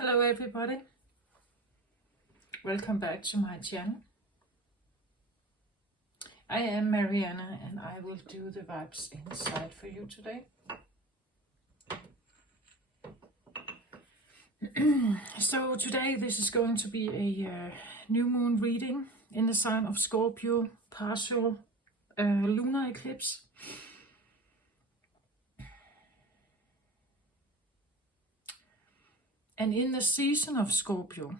Hello everybody, welcome back to my channel. I am Mariana and I will do the vibes inside for you today. So today this is going to be a new moon reading in the sign of Scorpio, partial lunar eclipse. And in the season of Scorpio,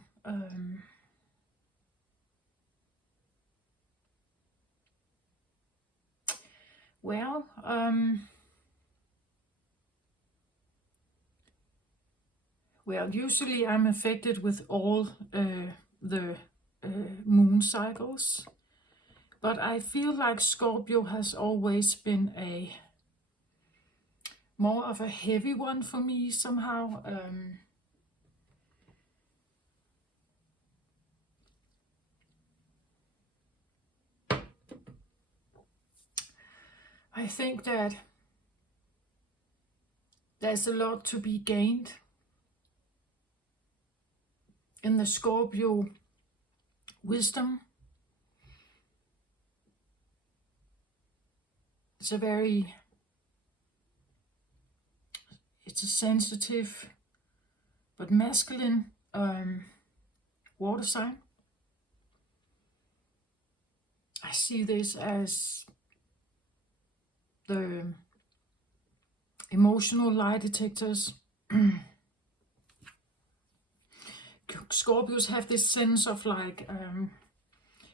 usually I'm affected with all the moon cycles, but I feel like Scorpio has always been more of a heavy one for me somehow. I think that there's a lot to be gained in the Scorpio wisdom. It's a sensitive but masculine water sign. I see this as the emotional lie detectors. Scorpios have this sense of like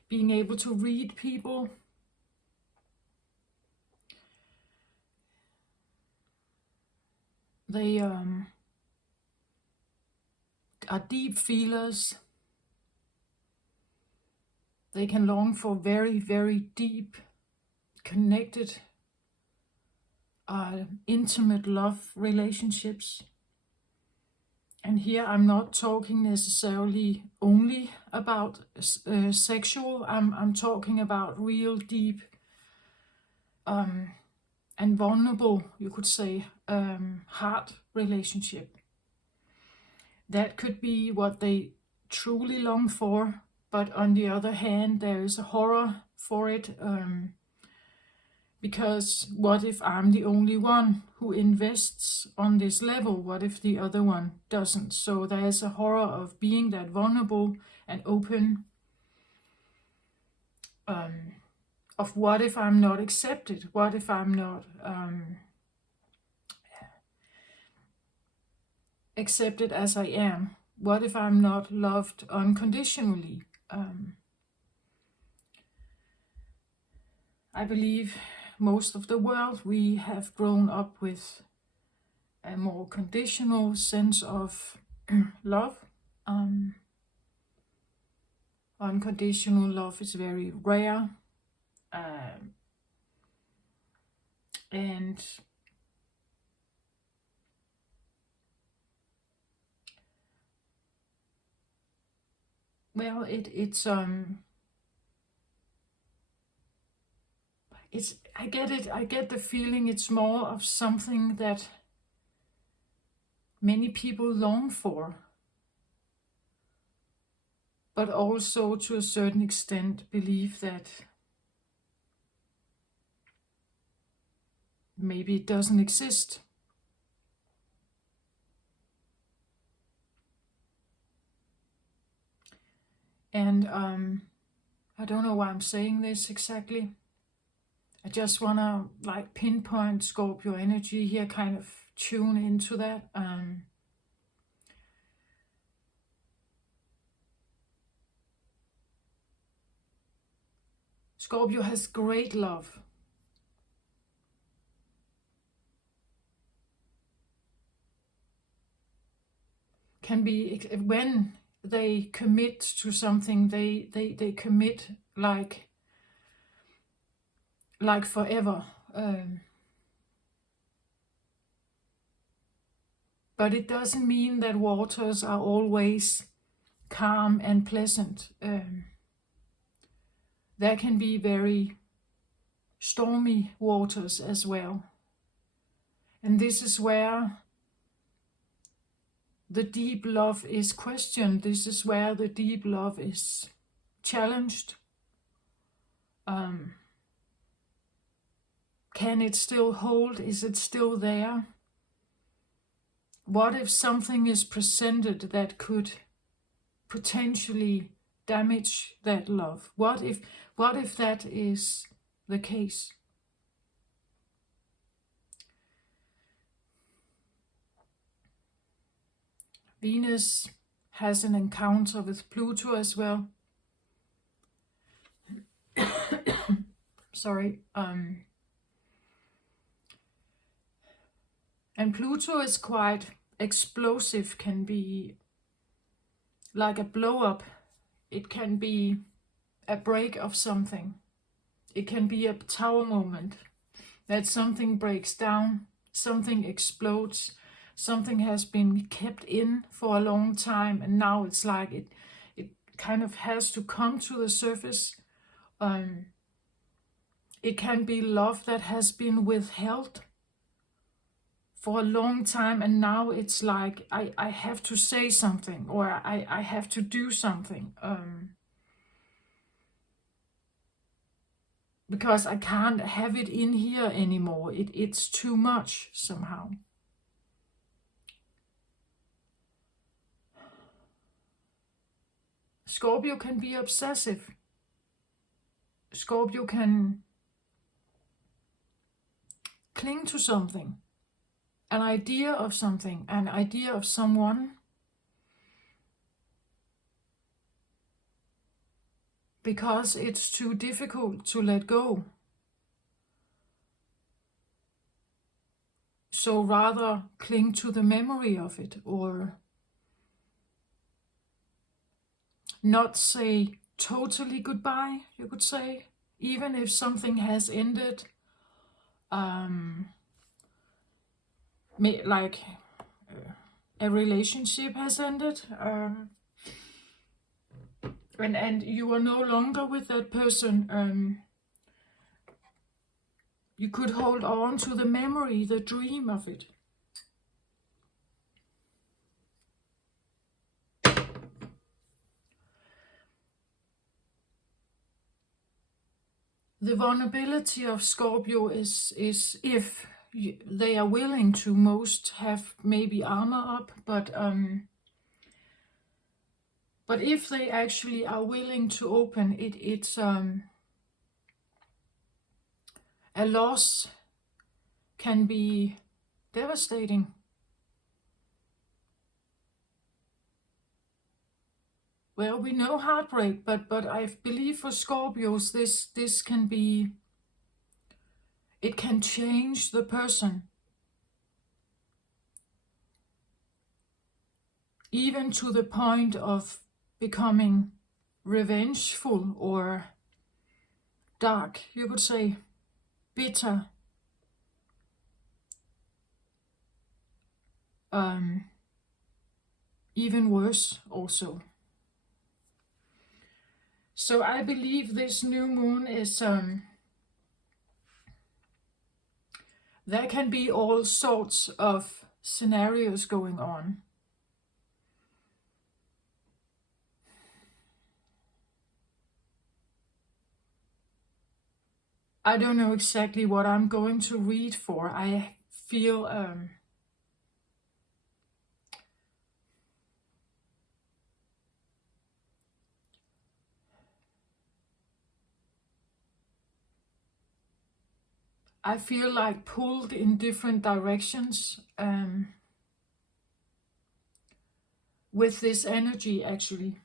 being able to read people. They are deep feelers. They can long for very, very deep, connected, intimate love relationships. And here I'm not talking necessarily only about sexual. I'm talking about real deep and vulnerable, you could say, heart relationship. That could be what they truly long for, but on the other hand, there is a horror for it. Because what if I'm the only one who invests on this level? What if the other one doesn't? So there's a horror of being that vulnerable and open. Of what if I'm not accepted? What if I'm not accepted as I am? What if I'm not loved unconditionally? I believe most of the world, we have grown up with a more conditional sense of love. Unconditional love is very rare. And well, it's I get the feeling it's more of something that many people long for, but also to a certain extent believe that maybe it doesn't exist. And I don't know why I'm saying this exactly. I just want to like pinpoint Scorpio energy here, kind of tune into that. Scorpio has great love. Can be when they commit to something, they commit like forever. But it doesn't mean that waters are always calm and pleasant. There can be very stormy waters as well. And this is where the deep love is questioned. This is where the deep love is challenged. Can it still hold? Is it still there? What if something is presented that could potentially damage that love? What if that is the case? Venus has an encounter with Pluto as well. Sorry. And Pluto is quite explosive, can be like a blow up. It can be a break of something. It can be a tower moment that something breaks down, something explodes, something has been kept in for a long time, and now it's like it kind of has to come to the surface. It can be love that has been withheld for a long time, and now it's like I have to say something, or I have to do something, because I can't have it in here anymore. It's too much somehow. Scorpio can be obsessive. Scorpio can cling to something, an idea of something, an idea of someone, because it's too difficult to let go. So rather cling to the memory of it, or not say totally goodbye, you could say, even if something has ended, like a relationship has ended, and you are no longer with that person. You could hold on to the memory, the dream of it. The vulnerability of Scorpio is if they are willing to. Most have maybe armor up, but if they actually are willing to open it, it's a loss can be devastating. Well, we know heartbreak, but I believe for Scorpios this can be, it can change the person, even to the point of becoming revengeful or dark, you could say, bitter, even worse also. So I believe this new moon is, there can be all sorts of scenarios going on. I don't know exactly what I'm going to read for. I feel like pulled in different directions with this energy, actually.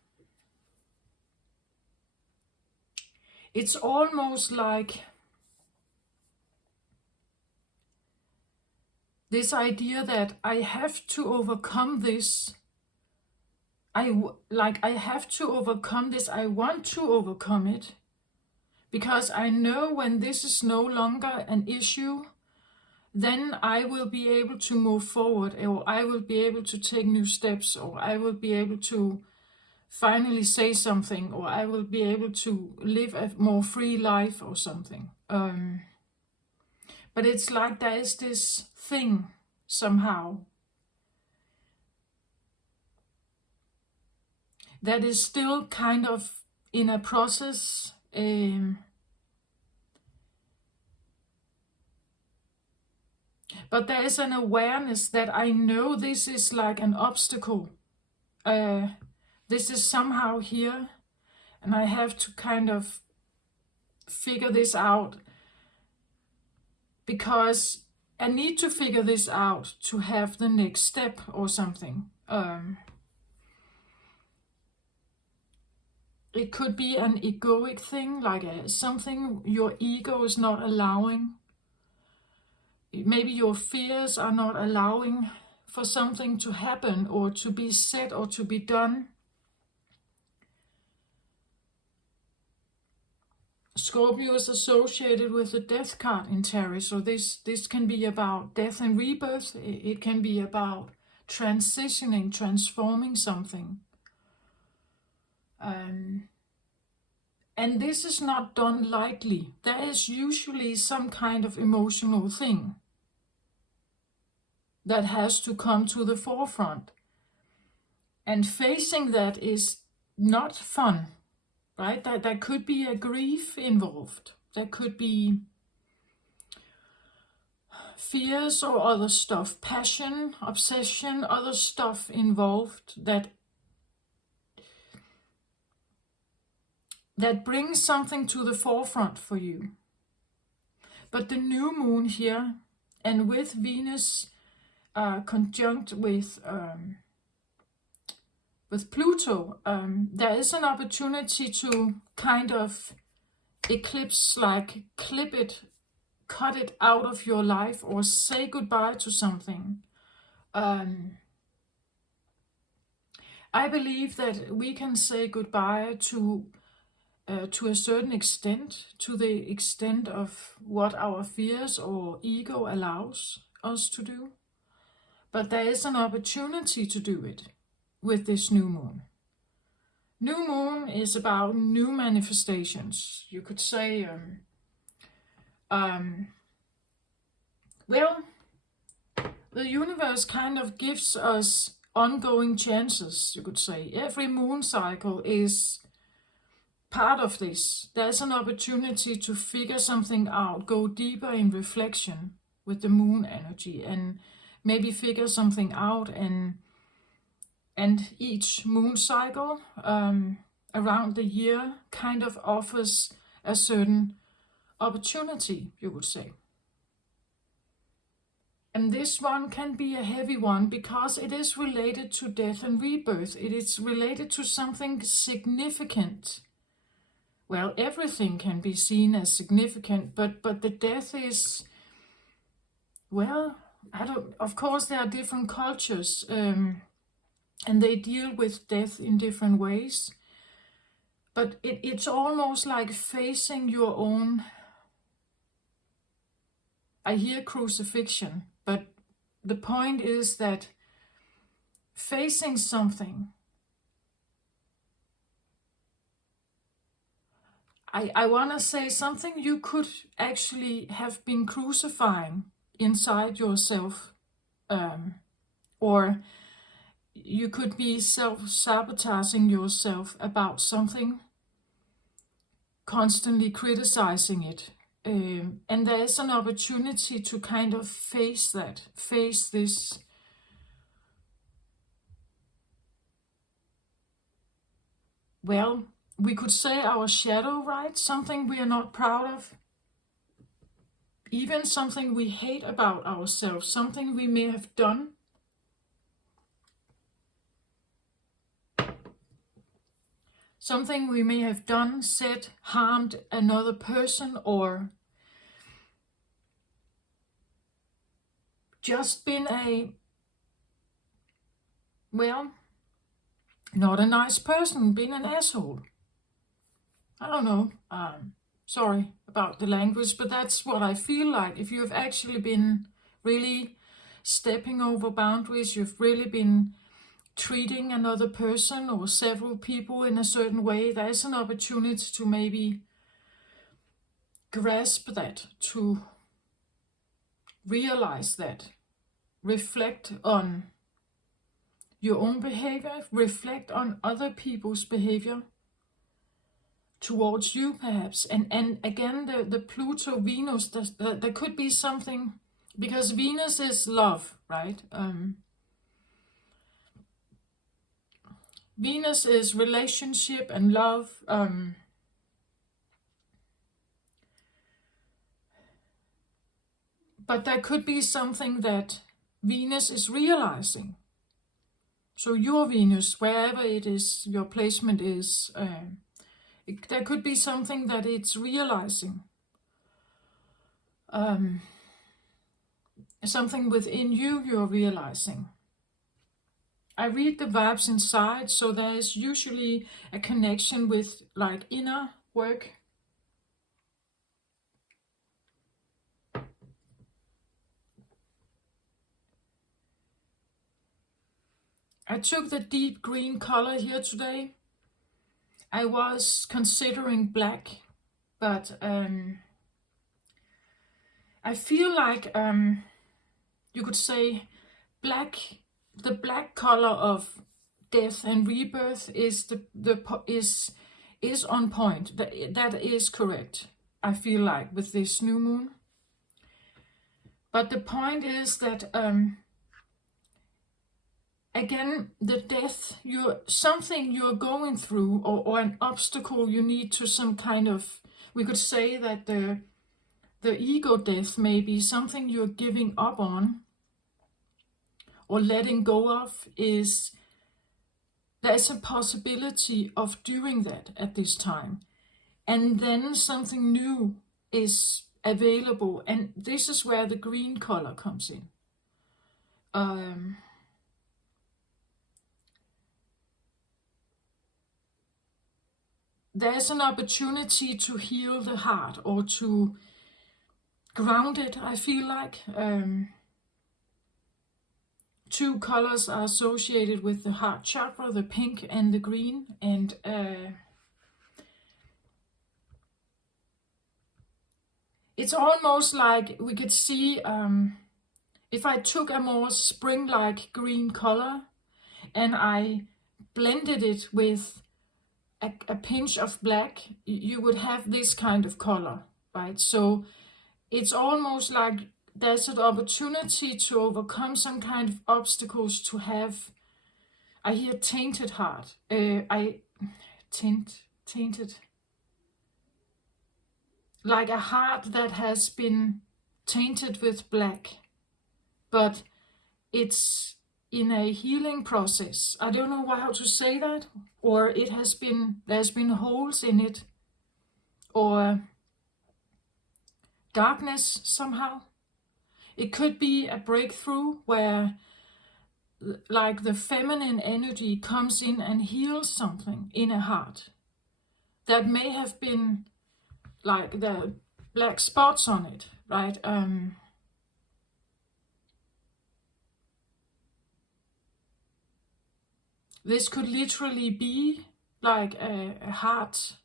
It's almost like this idea that I have to overcome this. I have to overcome this. I want to overcome it, because I know when this is no longer an issue, then I will be able to move forward, or I will be able to take new steps, or I will be able to finally say something, or I will be able to live a more free life or something. But it's like there is this thing somehow that is still kind of in a process. But there is an awareness that I know this is like an obstacle. This is somehow here, and I have to kind of figure this out, because I need to figure this out to have the next step or something. It could be an egoic thing, like something your ego is not allowing. Maybe your fears are not allowing for something to happen or to be said or to be done. Scorpio is associated with the death card in tarot, so this can be about death and rebirth. It can be about transitioning, transforming something. And this is not done lightly. There is usually some kind of emotional thing that has to come to the forefront. And facing that is not fun. Right? There could be a grief involved. There could be fears or other stuff, passion, obsession, other stuff involved that brings something to the forefront for you. But the new moon here, and with Venus conjunct with Pluto, there is an opportunity to kind of eclipse, like clip it, cut it out of your life, or say goodbye to something. I believe that we can say goodbye to a certain extent, to the extent of what our fears or ego allows us to do. But there is an opportunity to do it with this new moon. New moon is about new manifestations. You could say, well, the universe kind of gives us ongoing chances, you could say. Every moon cycle is part of this. There's an opportunity to figure something out, go deeper in reflection with the moon energy, and maybe figure something out. And each moon cycle around the year kind of offers a certain opportunity, you would say. And this one can be a heavy one because it is related to death and rebirth. It is related to something significant. Well, everything can be seen as significant, but the death is, well, of course there are different cultures, and they deal with death in different ways. But it's almost like facing your own, I hear crucifixion, but the point is that facing something, I want to say something you could actually have been crucifying inside yourself, or you could be self-sabotaging yourself about something, constantly criticizing it. And there is an opportunity to kind of face this. Well, we could say our shadow, right? Something we are not proud of. Even something we hate about ourselves, something we may have done. Something we may have done, said, harmed another person, or just been not a nice person, been an asshole. I don't know. Sorry about the language, but that's what I feel like. If you've actually been really stepping over boundaries, you've really been treating another person or several people in a certain way, there's an opportunity to maybe grasp that, to realize that, reflect on your own behavior, reflect on other people's behavior towards you, perhaps. And again, the Pluto Venus, there could be something, because Venus is love, right? Venus is relationship and love. But there could be something that Venus is realizing. So your Venus, wherever it is, your placement is, there could be something that it's realizing. Something within you you're realizing. I read the vibes inside, so there is usually a connection with like inner work. I took the deep green color here today. I was considering black, but I feel like you could say black. The black color of death and rebirth is is on point. That is correct. I feel like with this new moon. But the point is that again, the death, something you're going through, or an obstacle you need to some kind of, we could say that the ego death may be something you're giving up on or letting go of. There's a possibility of doing that at this time. And then something new is available. And this is where the green color comes in. There's an opportunity to heal the heart or to ground it, I feel like. Two colors are associated with the heart chakra, the pink and the green. And it's almost like we could see, if I took a more spring-like green color and I blended it with a pinch of black, you would have this kind of color, right? So it's almost like there's an opportunity to overcome some kind of obstacles, to have, I hear tainted heart. Tainted. Like a heart that has been tainted with black, but it's in a healing process. I don't know how to say that, or there's been holes in it, or darkness somehow. It could be a breakthrough where like the feminine energy comes in and heals something in a heart that may have been like the black spots on it, right? This could literally be like a heart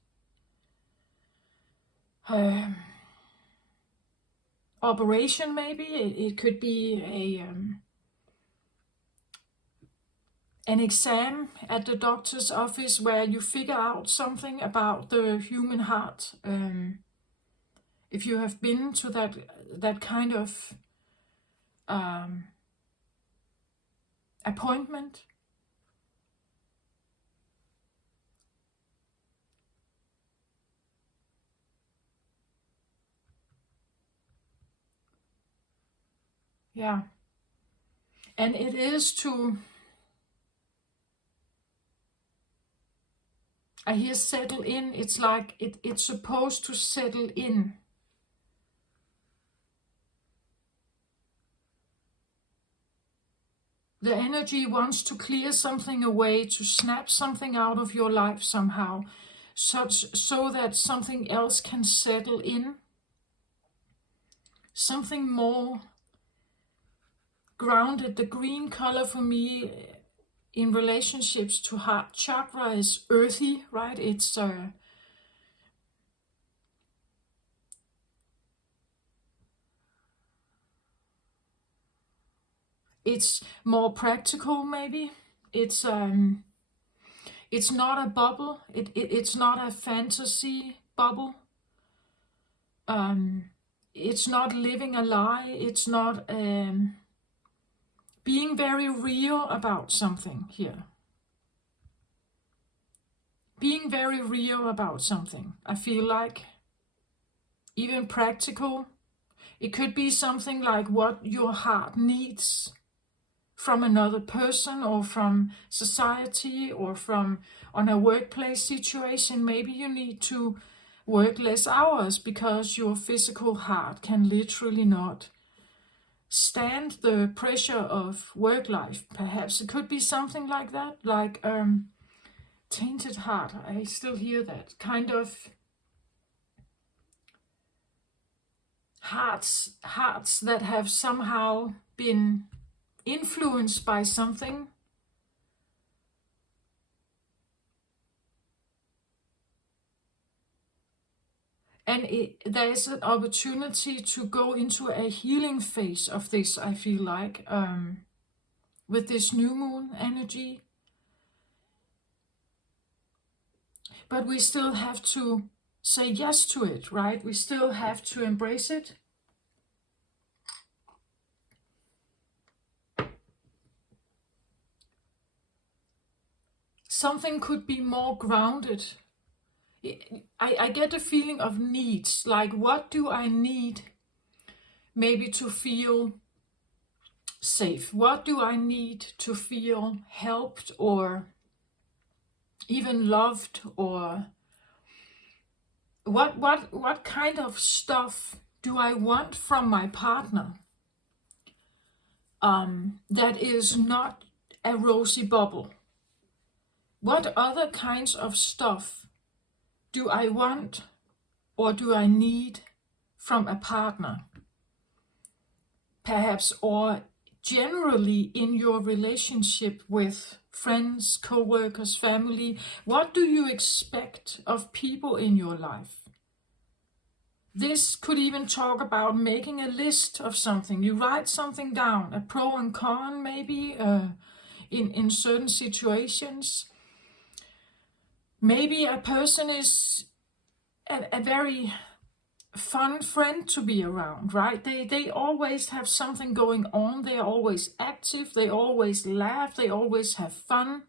operation, maybe. It could be an exam at the doctor's office where you figure out something about the human heart. If you have been to that kind of appointment. Yeah. And it is to, I hear settle in. It's like it's supposed to settle in. The energy wants to clear something away, to snap something out of your life somehow, so that something else can settle in. Something more grounded. The green color for me in relationships to heart chakra is earthy, right? It's more practical, maybe. it's not a bubble. It's not a fantasy bubble. It's not living a lie. It's not being very real about something here. Being very real about something, I feel like. Even practical. It could be something like what your heart needs from another person or from society or from on a workplace situation. Maybe you need to work less hours because your physical heart can literally not stand the pressure of work life. Perhaps it could be something like that, like tainted heart. I still hear that kind of hearts that have somehow been influenced by something. And there's an opportunity to go into a healing phase of this, I feel like, with this new moon energy. But we still have to say yes to it, right? We still have to embrace it. Something could be more grounded. I get a feeling of needs, like what do I need maybe to feel safe? What do I need to feel helped or even loved? Or what kind of stuff do I want from my partner that is not a rosy bubble? What other kinds of stuff do I want or do I need from a partner? Perhaps, or generally in your relationship with friends, co-workers, family, what do you expect of people in your life? This could even talk about making a list of something. You write something down, a pro and con maybe in certain situations. Maybe a person is a very fun friend to be around, right? They always have something going on. They're always active. They always laugh. They always have fun.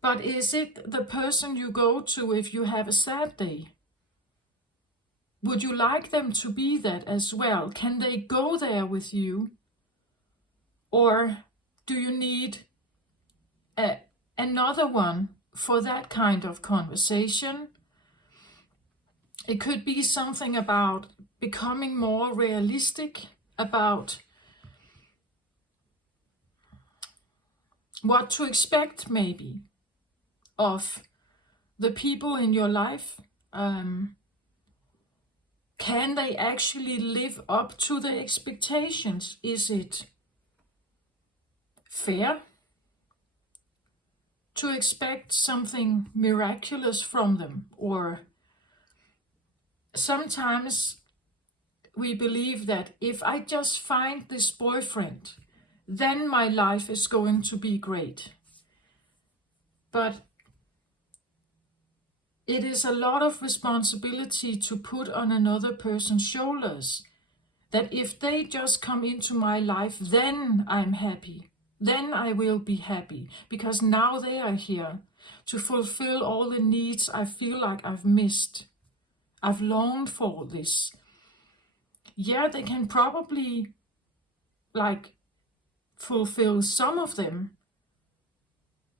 But is it the person you go to if you have a sad day? Would you like them to be that as well? Can they go there with you? Or do you need another one for that kind of conversation? It could be something about becoming more realistic about what to expect maybe of the people in your life. Can they actually live up to the expectations? Is it fair to expect something miraculous from them? Or sometimes we believe that if I just find this boyfriend, then my life is going to be great. But it is a lot of responsibility to put on another person's shoulders. That if they just come into my life, then I'm happy. Then I will be happy. Because now they are here to fulfill all the needs I feel like I've missed. I've longed for this. Yeah, they can probably fulfill some of them.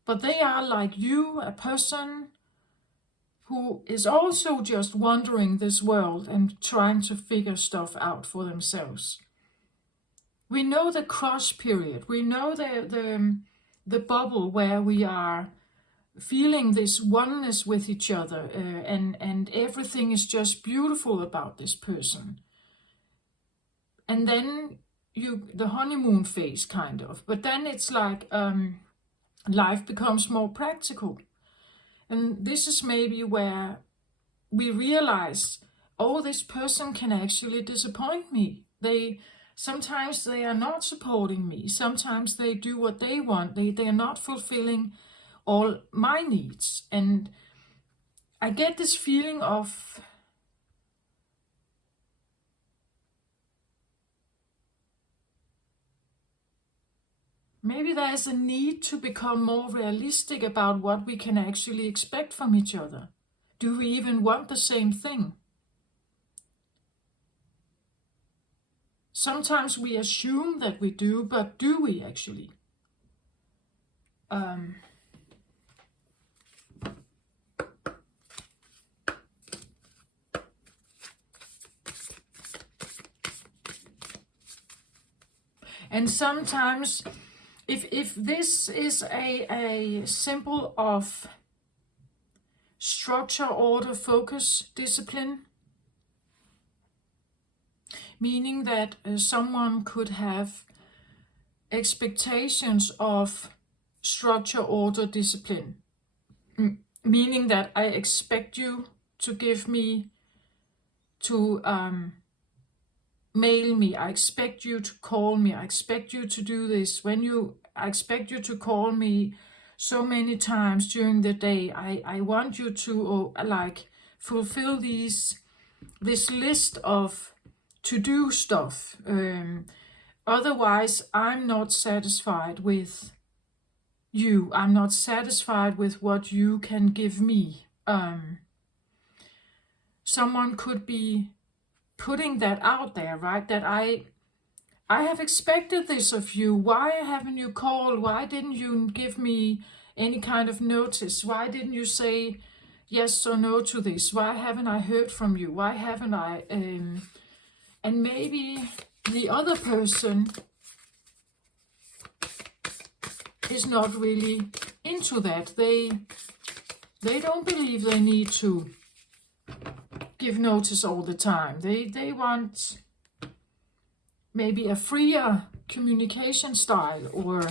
But they are like you, a person who is also just wandering this world and trying to figure stuff out for themselves. We know the crush period. We know the bubble where we are feeling this oneness with each other, and everything is just beautiful about this person. And then the honeymoon phase kind of. But then it's like life becomes more practical. And this is maybe where we realize, oh, this person can actually disappoint me. They Sometimes they are not supporting me. Sometimes they do what they want. They are not fulfilling all my needs. And I get this feeling of maybe there is a need to become more realistic about what we can actually expect from each other. Do we even want the same thing? Sometimes we assume that we do, but do we actually? And sometimes, if this is a symbol of structure, order, focus, discipline, meaning that someone could have expectations of structure, order, discipline, meaning that I expect you to give me, to mail me, I expect you to call me, I expect you to do this. I expect you to call me so many times during the day. I want you to fulfill this list of to-do stuff. Otherwise, I'm not satisfied with you. I'm not satisfied with what you can give me. Someone could be putting that out there, right? That I have expected this of you. Why haven't you called? Why didn't you give me any kind of notice? Why didn't you say yes or no to this? Why haven't I heard from you? Why haven't I? And maybe the other person is not really into that. They don't believe they need to give notice all the time. They want maybe a freer communication style or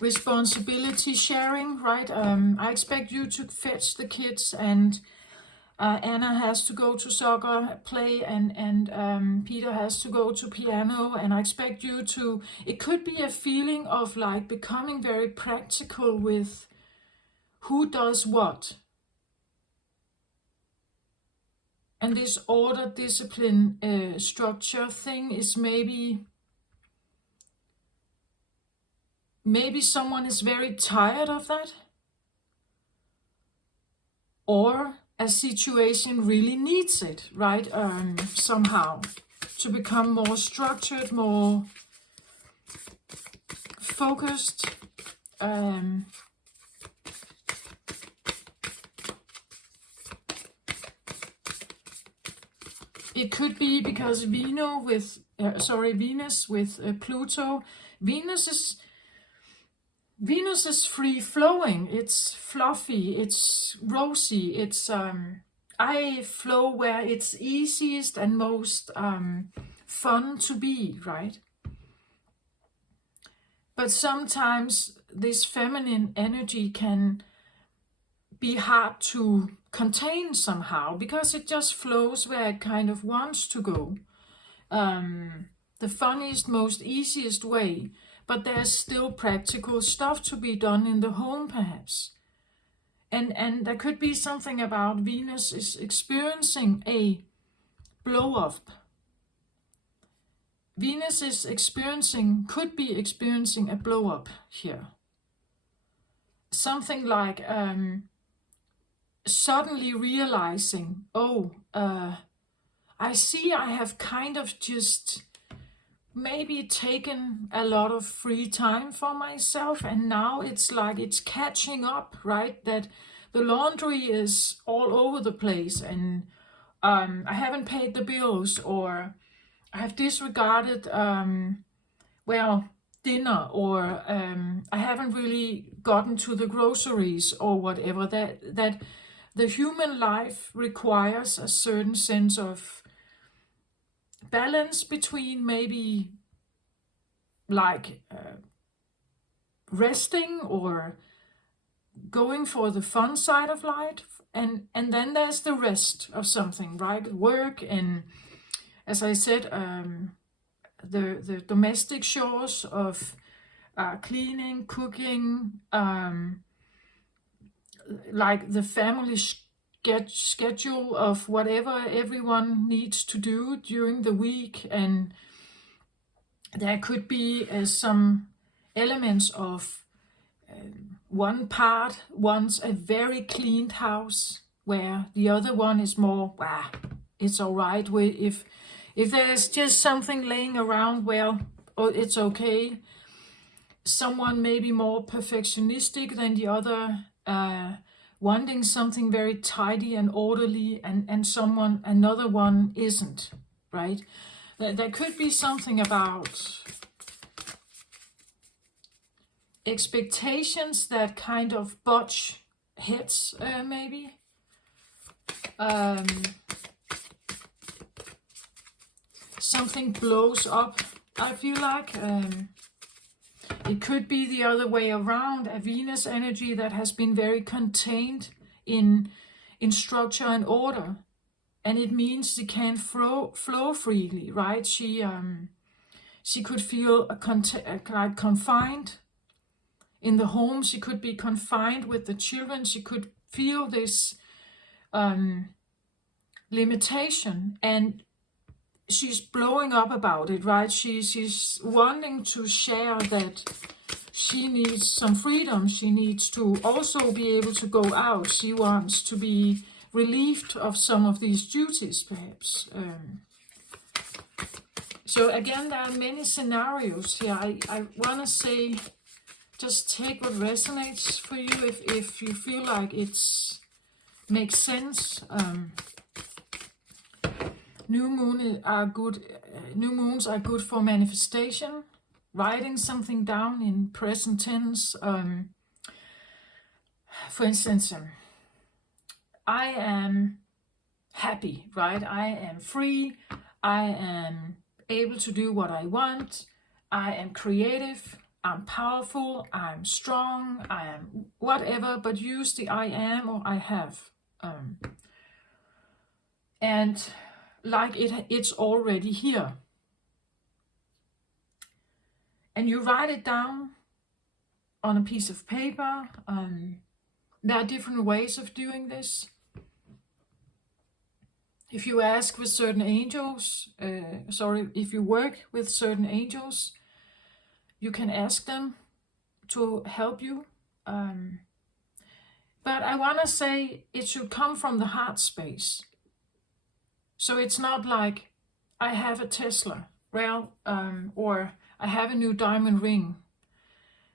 responsibility sharing, right? I expect you to fetch the kids, and Anna has to go to soccer play, and Peter has to go to piano, and I expect you to... It could be a feeling of like becoming very practical with who does what. And this order, discipline, structure thing is maybe someone is very tired of that. Or a situation really needs it, right? Somehow to become more structured, more focused. It could be because Venus with Pluto. Venus is free flowing. It's fluffy. It's rosy. It's I flow where it's easiest and most fun to be, right? But sometimes this feminine energy can be hard to contain somehow, because it just flows where it kind of wants to go. The funniest, most easiest way, but there's still practical stuff to be done in the home perhaps. And there could be something about Venus is experiencing a blow up. Venus is could be experiencing a blow up here. Something like suddenly realizing, I see I have kind of just maybe taken a lot of free time for myself, and now it's like it's catching up, right? That the laundry is all over the place, and I haven't paid the bills, or I have disregarded dinner, or I haven't really gotten to the groceries or whatever. That the human life requires a certain sense of balance between maybe like resting or going for the fun side of life, and then there's the rest of something, right? Work and as I said, the domestic chores of cleaning, cooking, like the family schedule of whatever everyone needs to do during the week, and there could be some elements of one part wants a very cleaned house, where the other one is more, it's all right. If there's just something laying around, well, it's okay. Someone may be more perfectionistic than the other, wanting something very tidy and orderly, and another one isn't, right? There could be something about expectations that kind of butt heads, maybe. Something blows up, I feel like. It could be the other way around, a Venus energy that has been very contained in structure and order. And it means she can't flow freely, right? She could feel like confined in the home. She could be confined with the children. She could feel this limitation, and she's blowing up about it, right? She's wanting to share that she needs some freedom. She needs to also be able to go out. She wants to be relieved of some of these duties, perhaps. So again, there are many scenarios here. I want to say, just take what resonates for you if you feel like it's makes sense. New moons are good for manifestation, writing something down in present tense. For instance, I am happy, right? I am free. I am able to do what I want. I am creative. I'm powerful. I'm strong. I am whatever, but use the I am or I have. And like it's already here. And you write it down on a piece of paper. There are different ways of doing this. If you ask with certain angels, if you work with certain angels, you can ask them to help you. But I want to say it should come from the heart space. So it's not like I have a Tesla, well, or I have a new diamond ring.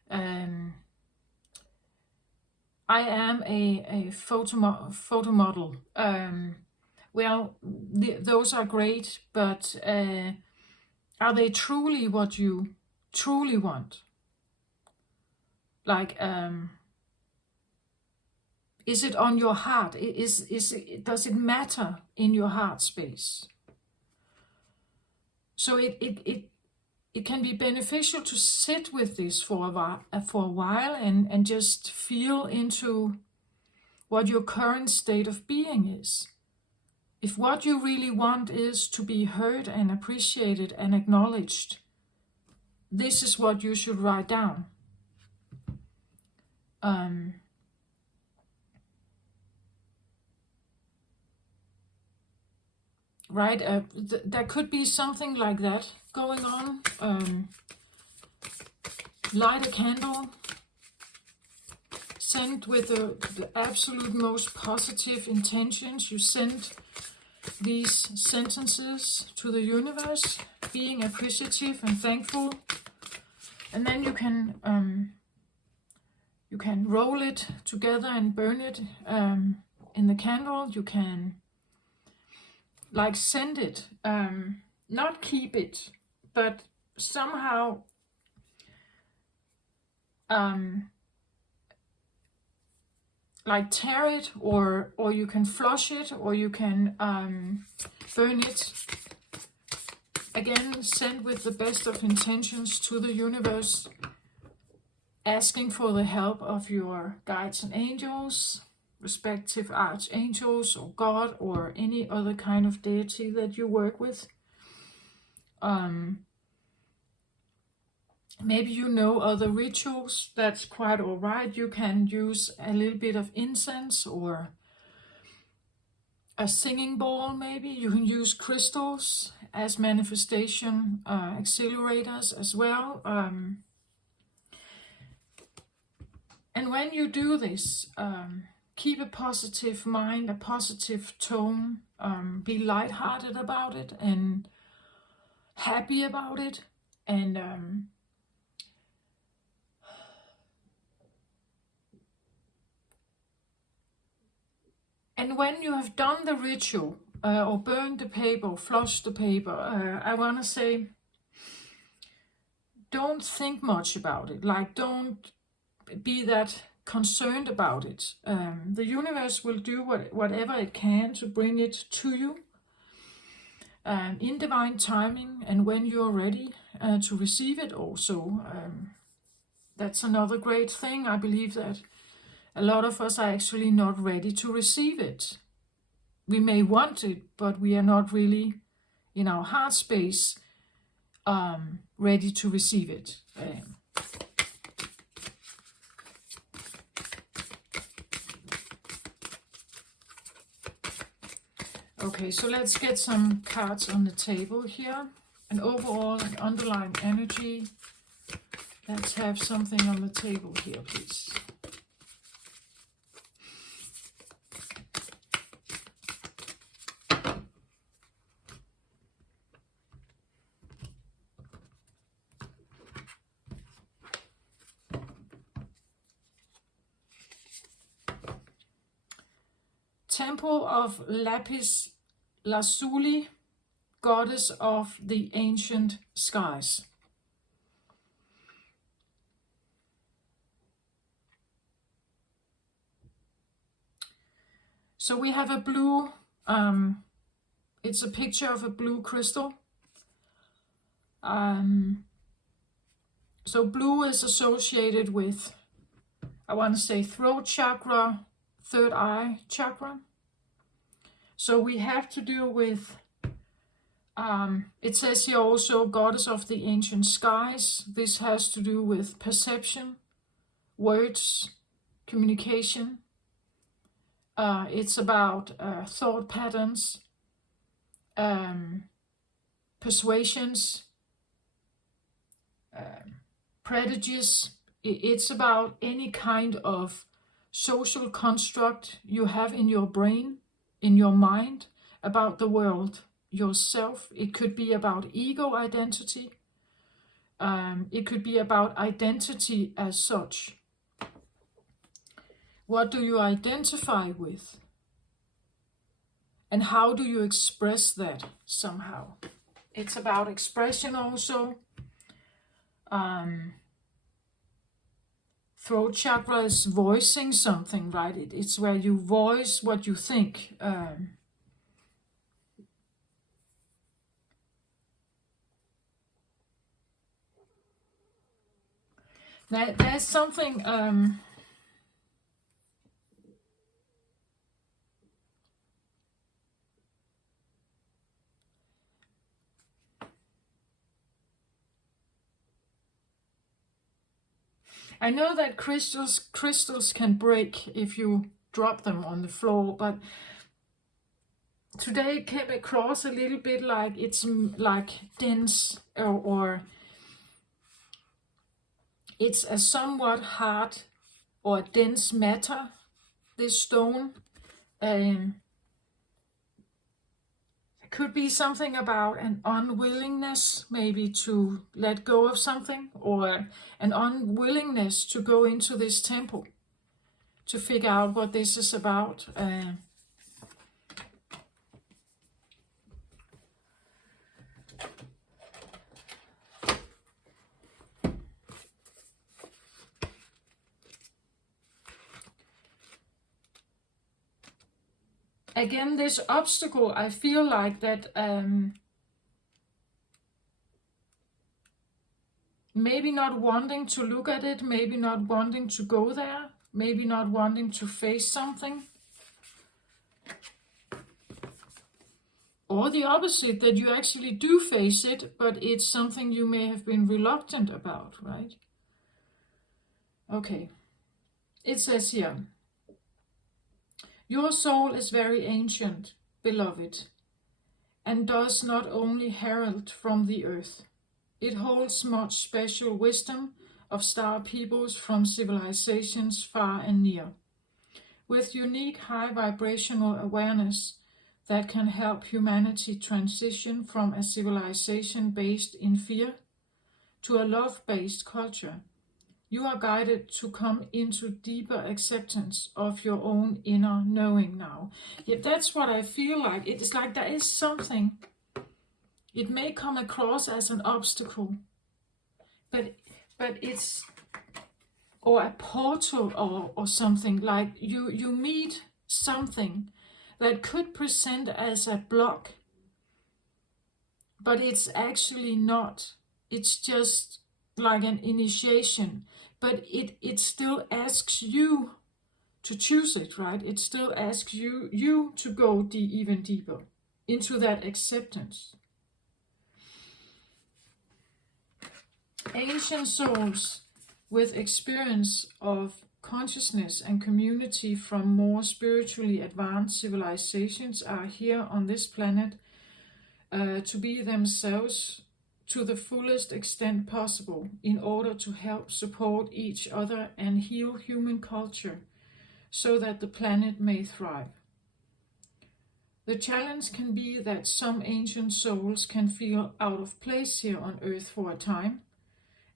I am a photo model. Well, those are great, but are they truly what you truly want? Like, is it on your heart? Does it matter in your heart space? So it can be beneficial to sit with this for a while and just feel into what your current state of being is. If what you really want is to be heard and appreciated and acknowledged, this is what you should write down. Right? There could be something like that going on. Light a candle. Send with the absolute most positive intentions. You send these sentences to the universe, being appreciative and thankful. And then you can roll it together and burn it in the candle. You can like send it, not keep it, but somehow like tear it, or you can flush it, or you can burn it. Again, send with the best of intentions to the universe, asking for the help of your guides and angels, respective archangels or God or any other kind of deity that you work with. Maybe you know other rituals, that's quite alright. You can use a little bit of incense or a singing bowl, maybe. You can use crystals as manifestation accelerators as well. And when you do this, keep a positive mind, a positive tone, be lighthearted about it and happy about it. And when you have done the ritual, or burned the paper, or flushed the paper, I want to say, don't think much about it. Like, don't be that concerned about it. The universe will do whatever it can to bring it to you in divine timing, and when you're ready to receive it also. That's another great thing. I believe that a lot of us are actually not ready to receive it. We may want it, but we are not really in our heart space ready to receive it. Okay, so let's get some cards on the table here. An overall and underlying energy. Let's have something on the table here, please. Temple of Lapis Lazuli, goddess of the ancient skies. So we have a blue, it's a picture of a blue crystal. So blue is associated with, I want to say, throat chakra, third eye chakra. So we have to do with, it says here also, goddess of the ancient skies. This has to do with perception, words, communication. It's about thought patterns, persuasions, prejudice. It's about any kind of social construct you have in your brain, in your mind, about the world, yourself. It could be about ego identity. It could be about identity as such. What do you identify with? And how do you express that somehow? It's about expression also. Throat chakra is voicing something, right? It's where you voice what you think. There's something... I know that crystals can break if you drop them on the floor, but today it came across a little bit like it's like dense, or it's a somewhat hard or dense matter, this stone. It could be something about an unwillingness maybe to let go of something, or an unwillingness to go into this temple to figure out what this is about. Again, this obstacle, I feel like that maybe not wanting to look at it, maybe not wanting to go there, maybe not wanting to face something, Or the opposite, that you actually do face it, but it's something you may have been reluctant about, right? Okay, it says here, your soul is very ancient, beloved, and does not only herald from the earth. It holds much special wisdom of star peoples from civilizations far and near, with unique high vibrational awareness that can help humanity transition from a civilization based in fear to a love-based culture. You are guided to come into deeper acceptance of your own inner knowing now. Yeah, that's what I feel like. It's like there is something. It may come across as an obstacle, but it's, or a portal or something, like you meet something that could present as a block, but it's actually not. It's just like an initiation, but it still asks you to choose it, right? It still asks you to go even deeper into that acceptance. Ancient souls with experience of consciousness and community from more spiritually advanced civilizations are here on this planet to be themselves to the fullest extent possible in order to help support each other and heal human culture so that the planet may thrive. The challenge can be that some ancient souls can feel out of place here on Earth for a time,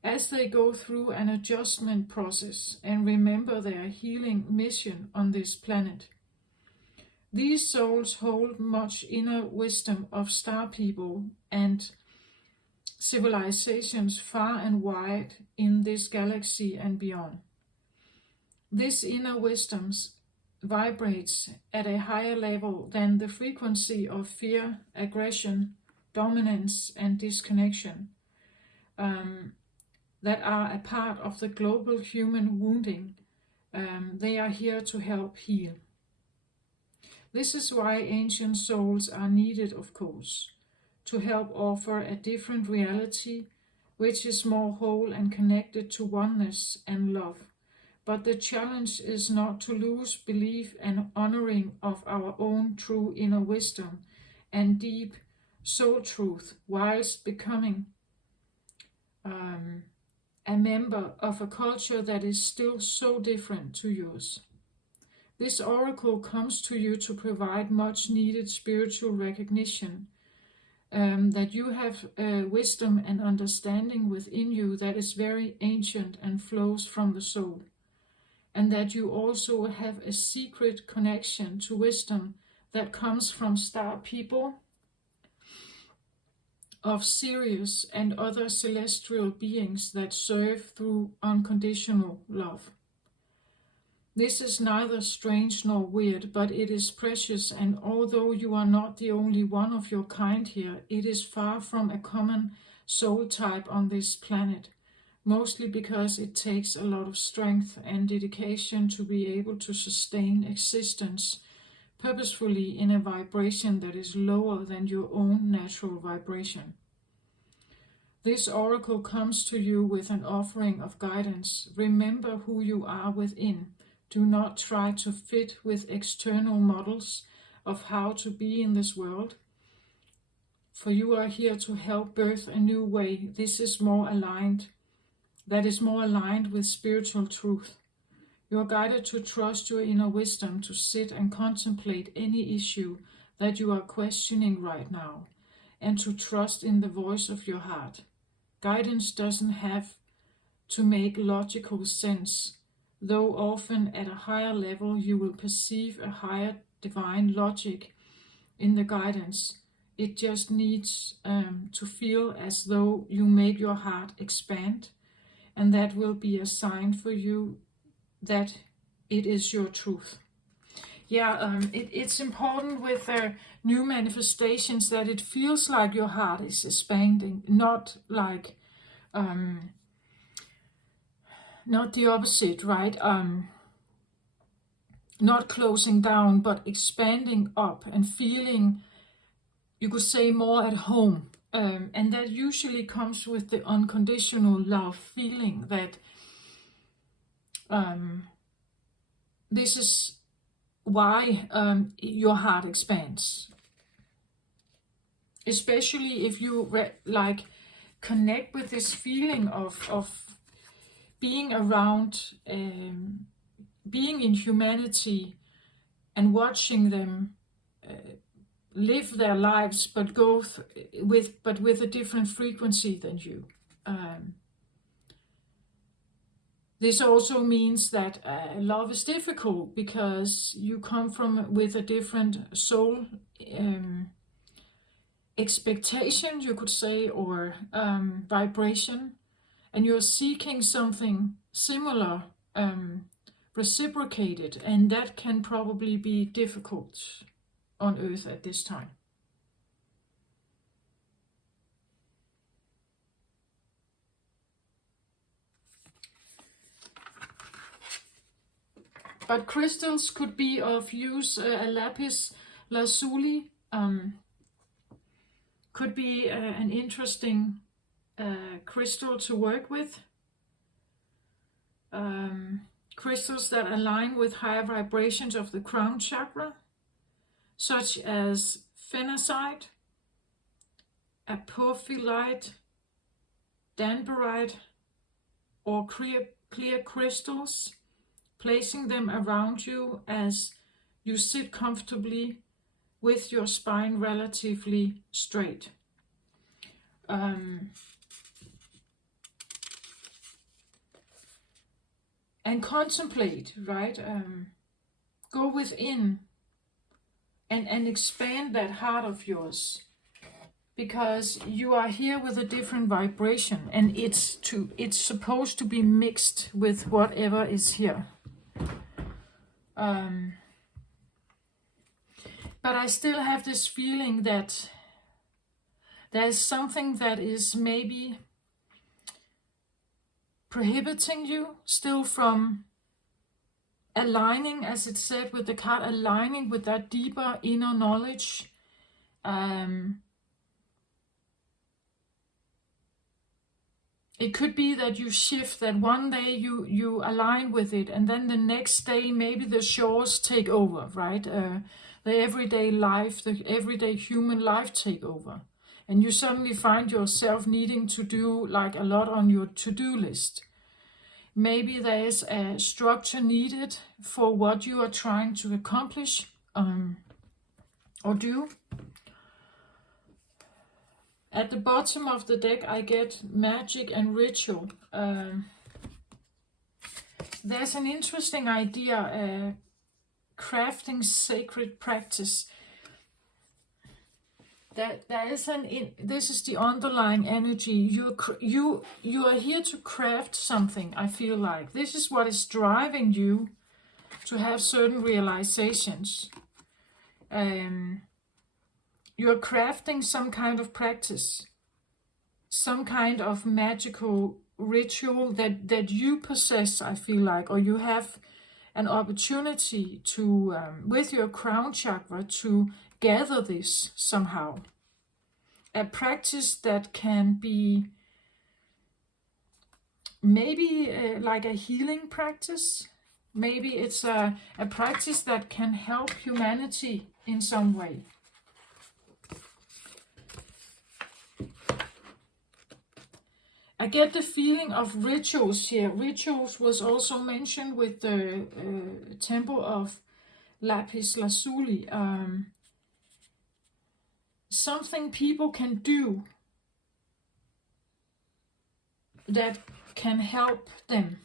as they go through an adjustment process and remember their healing mission on this planet. These souls hold much inner wisdom of star people and civilizations far and wide in this galaxy and beyond. This inner wisdom vibrates at a higher level than the frequency of fear, aggression, dominance, and disconnection that are a part of the global human wounding. They are here to help heal. This is why ancient souls are needed, of course, to help offer a different reality which is more whole and connected to oneness and love. But the challenge is not to lose belief and honoring of our own true inner wisdom and deep soul truth, whilst becoming a member of a culture that is still so different to yours. This oracle comes to you to provide much needed spiritual recognition that you have wisdom and understanding within you that is very ancient and flows from the soul, and that you also have a secret connection to wisdom that comes from star people of Sirius and other celestial beings that serve through unconditional love. This is neither strange nor weird, but it is precious, and although you are not the only one of your kind here, it is far from a common soul type on this planet, mostly because it takes a lot of strength and dedication to be able to sustain existence purposefully in a vibration that is lower than your own natural vibration. This oracle comes to you with an offering of guidance. Remember who you are within. Do not try to fit with external models of how to be in this world, for you are here to help birth a new way. That is more aligned with spiritual truth. You are guided to trust your inner wisdom, to sit and contemplate any issue that you are questioning right now, and to trust in the voice of your heart. Guidance doesn't have to make logical sense, though often at a higher level you will perceive a higher divine logic in the guidance. It just needs to feel as though you make your heart expand, and that will be a sign for you that it is your truth. Yeah, it's important with new manifestations that it feels like your heart is expanding, not like, not the opposite, right? Not closing down, but expanding up and feeling you could say, more at home. And that usually comes with the unconditional love feeling that this is why your heart expands. Especially if you like connect with this feeling of being around, being in humanity and watching them live their lives, but go with a different frequency than you. This also means that love is difficult because you come from with a different soul expectation, you could say, or vibration, and you're seeking something similar, reciprocated, and that can probably be difficult on Earth at this time. But crystals could be of use. A lapis lazuli could be an interesting crystal to work with. Crystals that align with higher vibrations of the crown chakra, such as phenacite, apophyllite, danburite, or clear crystals, placing them around you as you sit comfortably with your spine relatively straight. And contemplate, right? Go within and expand that heart of yours, because you are here with a different vibration, and it's supposed to be mixed with whatever is here. But I still have this feeling that there's something that is maybe prohibiting you still from aligning, as it said with the card, aligning with that deeper inner knowledge. It could be that you shift, that one day you align with it, and then the next day maybe the chores take over, right? The everyday life, the everyday human life take over. And you suddenly find yourself needing to do like a lot on your to-do list. Maybe there is a structure needed for what you are trying to accomplish or do. At the bottom of the deck, I get magic and ritual. There's an interesting idea, crafting sacred practice. This is the underlying energy. You are here to craft something. I feel like this is what is driving you to have certain realizations. You're crafting some kind of practice, some kind of magical ritual that you possess, I feel like, or you have an opportunity to, with your crown chakra, to gather this somehow. A practice that can be maybe like a healing practice. Maybe it's a practice that can help humanity in some way. I get the feeling of rituals here. Rituals was also mentioned with the temple of lapis lazuli. Something people can do that can help them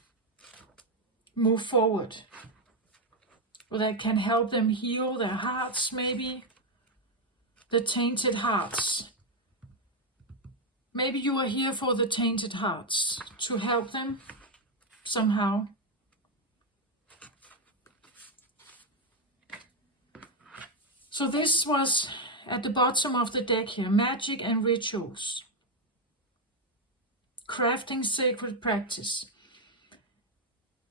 move forward, or that can help them heal their hearts, maybe the tainted hearts. Maybe you are here for the tainted hearts, to help them somehow. So this was at the bottom of the deck here, magic and rituals. Crafting sacred practice.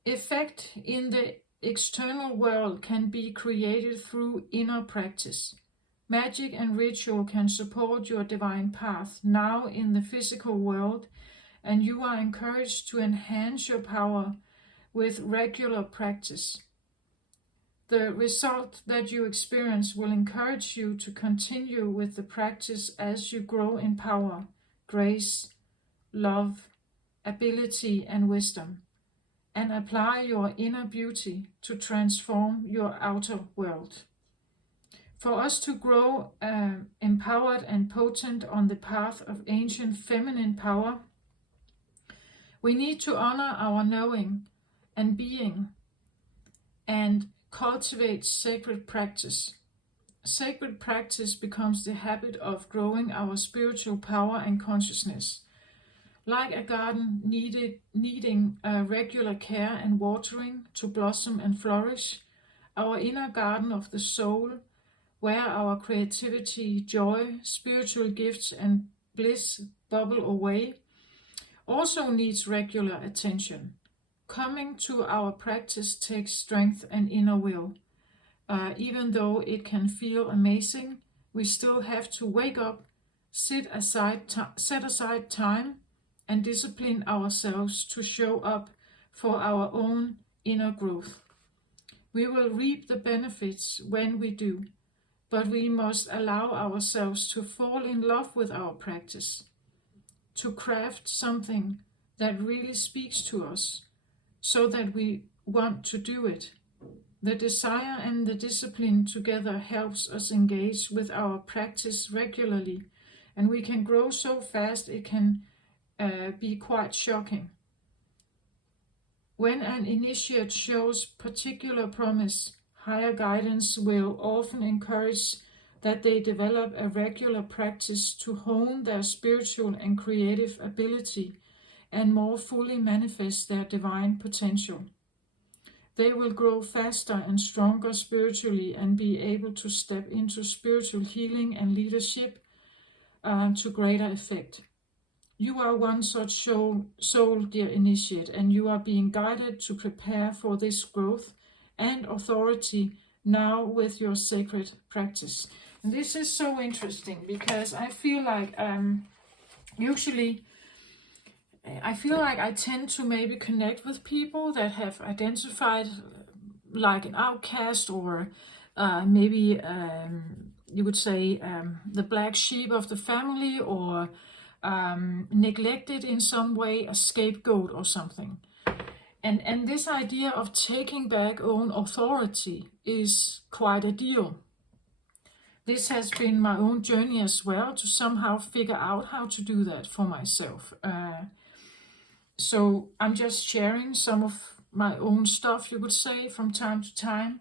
Effect in the external world can be created through inner practice. Magic and ritual can support your divine path now in the physical world, and you are encouraged to enhance your power with regular practice. The result that you experience will encourage you to continue with the practice as you grow in power, grace, love, ability, and wisdom, and apply your inner beauty to transform your outer world. For us to grow empowered and potent on the path of ancient feminine power, we need to honor our knowing and being and cultivate sacred practice. Sacred practice becomes the habit of growing our spiritual power and consciousness. Like a garden needing regular care and watering to blossom and flourish, our inner garden of the soul, where our creativity, joy, spiritual gifts, and bliss bubble away, also needs regular attention. Coming to our practice takes strength and inner will. Even though it can feel amazing, we still have to wake up, set aside time, and discipline ourselves to show up for our own inner growth. We will reap the benefits when we do, but we must allow ourselves to fall in love with our practice, to craft something that really speaks to us, so that we want to do it. The desire and the discipline together helps us engage with our practice regularly, and we can grow so fast it can be quite shocking. When an initiate shows particular promise, higher guidance will often encourage that they develop a regular practice to hone their spiritual and creative ability and more fully manifest their divine potential. They will grow faster and stronger spiritually and be able to step into spiritual healing and leadership to greater effect. You are one such soul, dear initiate, and you are being guided to prepare for this growth and authority now with your sacred practice. And this is so interesting because I feel like usually I tend to maybe connect with people that have identified like an outcast or maybe you would say the black sheep of the family, or neglected in some way, a scapegoat or something. And this idea of taking back own authority is quite a deal. This has been my own journey as well, to somehow figure out how to do that for myself. So I'm just sharing some of my own stuff, you would say, from time to time.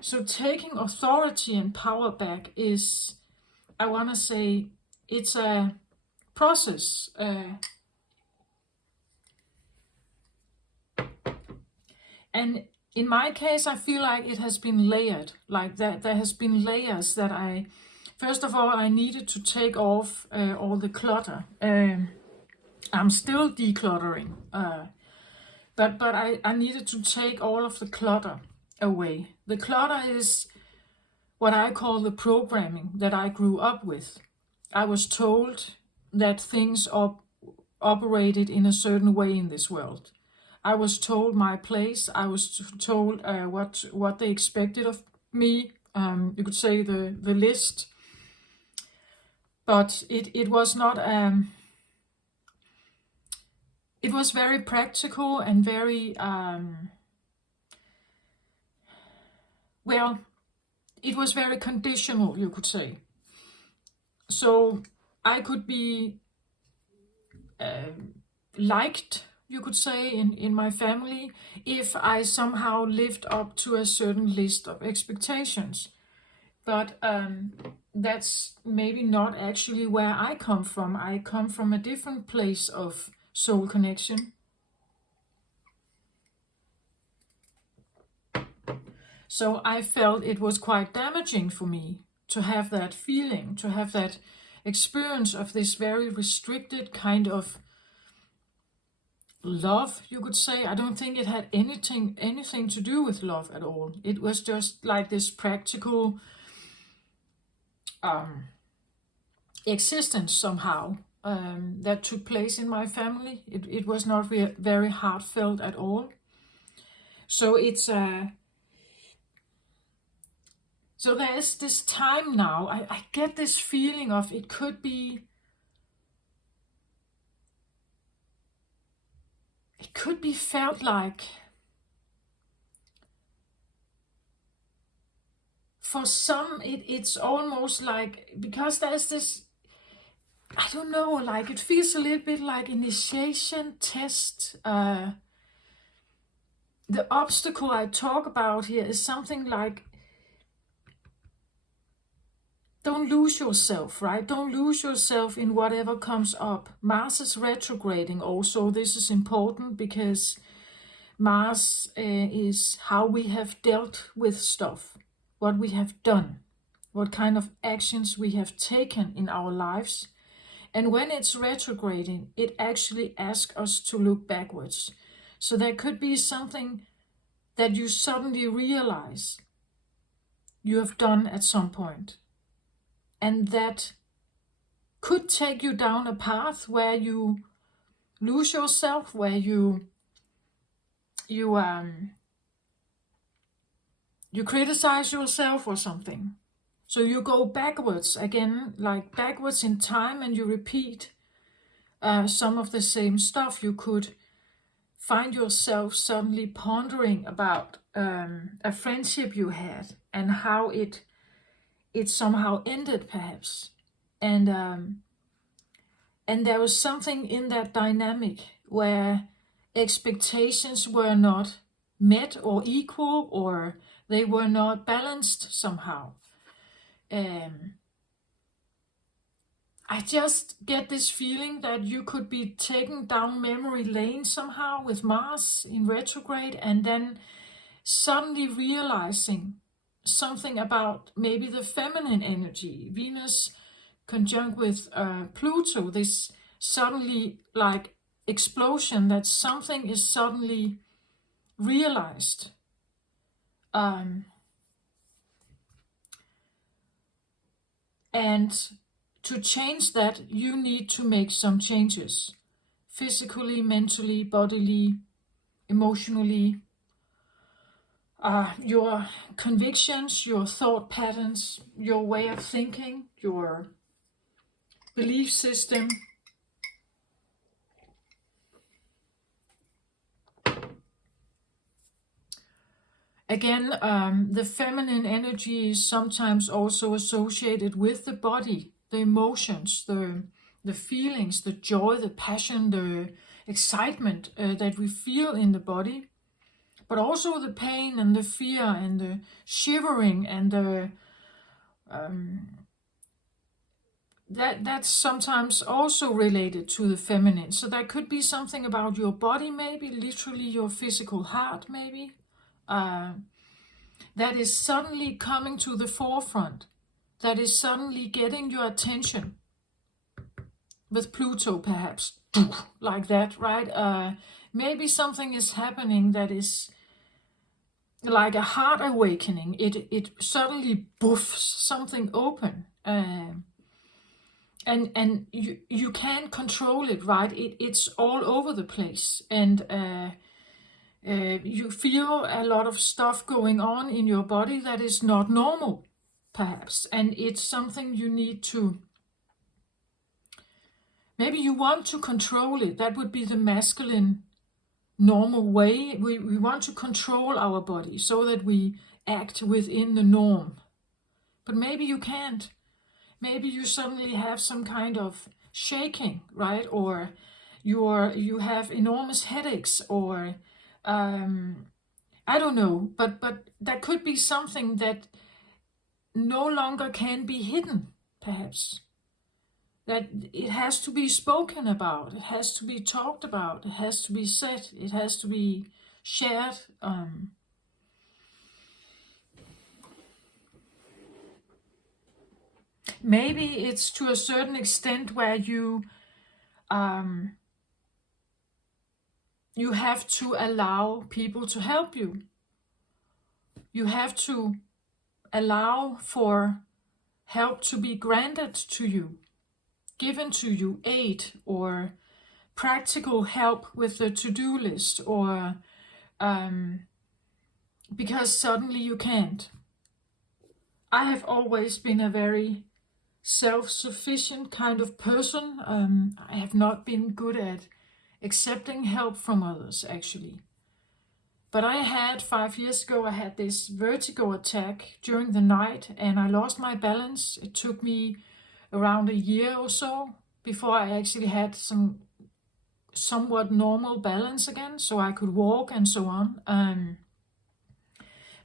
So taking authority and power back is, I want to say, it's a process. And in my case, I feel like it has been layered, like that there has been layers that first of all, I needed to take off all the clutter. I'm still decluttering, but I needed to take all of the clutter away. The clutter is what I call the programming that I grew up with. I was told that things operated in a certain way in this world. I was told my place. I was told what they expected of me. You could say the list, but it was not. It was very practical and very well. It was very conditional, you could say. So I could be liked, you could say, in my family if I somehow lived up to a certain list of expectations. But that's maybe not actually where I come from. I come from a different place of soul connection. So I felt it was quite damaging for me to have that feeling, to have that experience of this very restricted kind of love, you could say. I don't think it had anything to do with love at all. It was just like this practical um, existence somehow that took place in my family. It was not very heartfelt at all. So it's so there's this time now. I get this feeling of it could be felt like for some it's almost like, because there's this, I don't know, like it feels a little bit like initiation test. The obstacle I talk about here is something like, don't lose yourself, right? Don't lose yourself in whatever comes up. Mars is retrograding also. This is important because Mars is how we have dealt with stuff, what we have done, what kind of actions we have taken in our lives. And when it's retrograding, it actually asks us to look backwards. So there could be something that you suddenly realize you have done at some point, and that could take you down a path where you lose yourself, where you criticize yourself or something. So you go backwards again, like backwards in time, and you repeat some of the same stuff. You could find yourself suddenly pondering about a friendship you had and how it somehow ended, perhaps. And there was something in that dynamic where expectations were not met or equal, or they were not balanced somehow. I just get this feeling that you could be taken down memory lane somehow with Mars in retrograde, and then suddenly realizing something about maybe the feminine energy, Venus conjunct with Pluto, this suddenly like explosion, that something is suddenly realized. And to change that, you need to make some changes. Physically, mentally, bodily, emotionally. Your convictions, your thought patterns, your way of thinking, your belief system. Again, the feminine energy is sometimes also associated with the body, the emotions, the feelings, the joy, the passion, the excitement that we feel in the body, but also the pain and the fear and the shivering and the that's sometimes also related to the feminine. So that could be something about your body, maybe literally your physical heart, maybe. That is suddenly coming to the forefront, that is suddenly getting your attention, with Pluto perhaps, like that, right? Maybe something is happening that is like a heart awakening. It suddenly boofs something open, and you can't control it, right? It's all over the place, and you feel a lot of stuff going on in your body that is not normal, perhaps, and it's something you need to, maybe you want to control it. That would be the masculine normal way. We want to control our body so that we act within the norm, but maybe you can't. Maybe you suddenly have some kind of shaking, right? Or you have enormous headaches, or I don't know, but that could be something that no longer can be hidden, perhaps. That it has to be spoken about, it has to be talked about, it has to be said, it has to be shared. Maybe it's to a certain extent where you have to allow people to help you. You have to allow for help to be granted to you, given to you, aid or practical help with the to-do list, or because suddenly you can't. I have always been a very self-sufficient kind of person. I have not been good at accepting help from others, actually. But I had 5 years ago, I had this vertigo attack during the night, and I lost my balance. It took me around a year or so before I actually had some somewhat normal balance again, so I could walk and so on.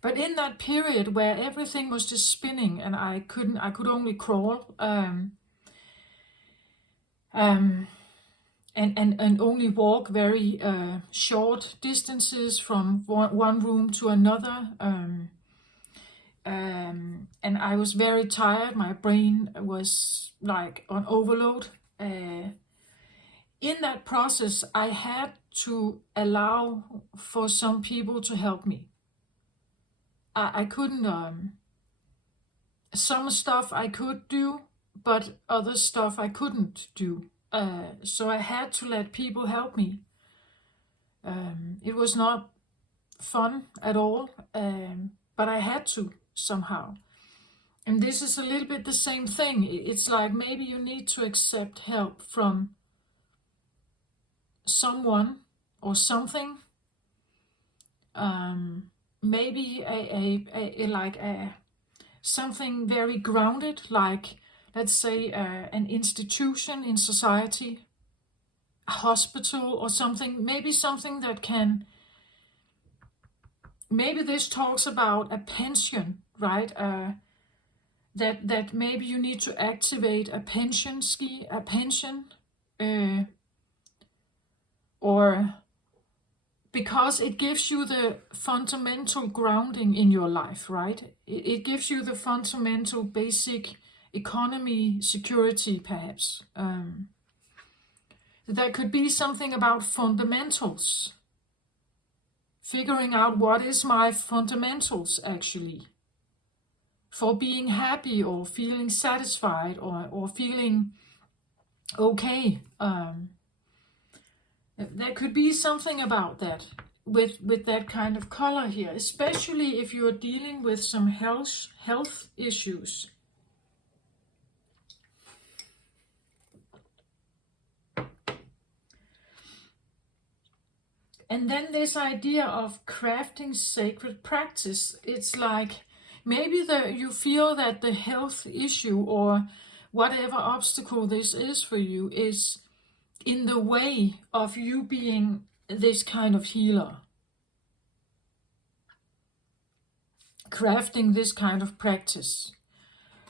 But in that period where everything was just spinning and I could only crawl, and only walk very short distances from one room to another. And I was very tired. My brain was like on overload. In that process, I had to allow for some people to help me. I couldn't, some stuff I could do, but other stuff I couldn't do. So I had to let people help me. It was not fun at all, but I had to somehow. And this is a little bit the same thing. It's like maybe you need to accept help from someone or something. Maybe something very grounded, like let's say an institution in society, a hospital or something. Maybe something that can. Maybe this talks about a pension, right? That maybe you need to activate a pension or because it gives you the fundamental grounding in your life, right? It gives you the fundamental basic economy security, perhaps. There could be something about fundamentals. Figuring out what is my fundamentals actually for being happy or feeling satisfied or feeling okay. There could be something about that with that kind of color here, especially if you're dealing with some health issues. And then this idea of crafting sacred practice, it's like maybe you feel that the health issue or whatever obstacle this is for you is in the way of you being this kind of healer. Crafting this kind of practice.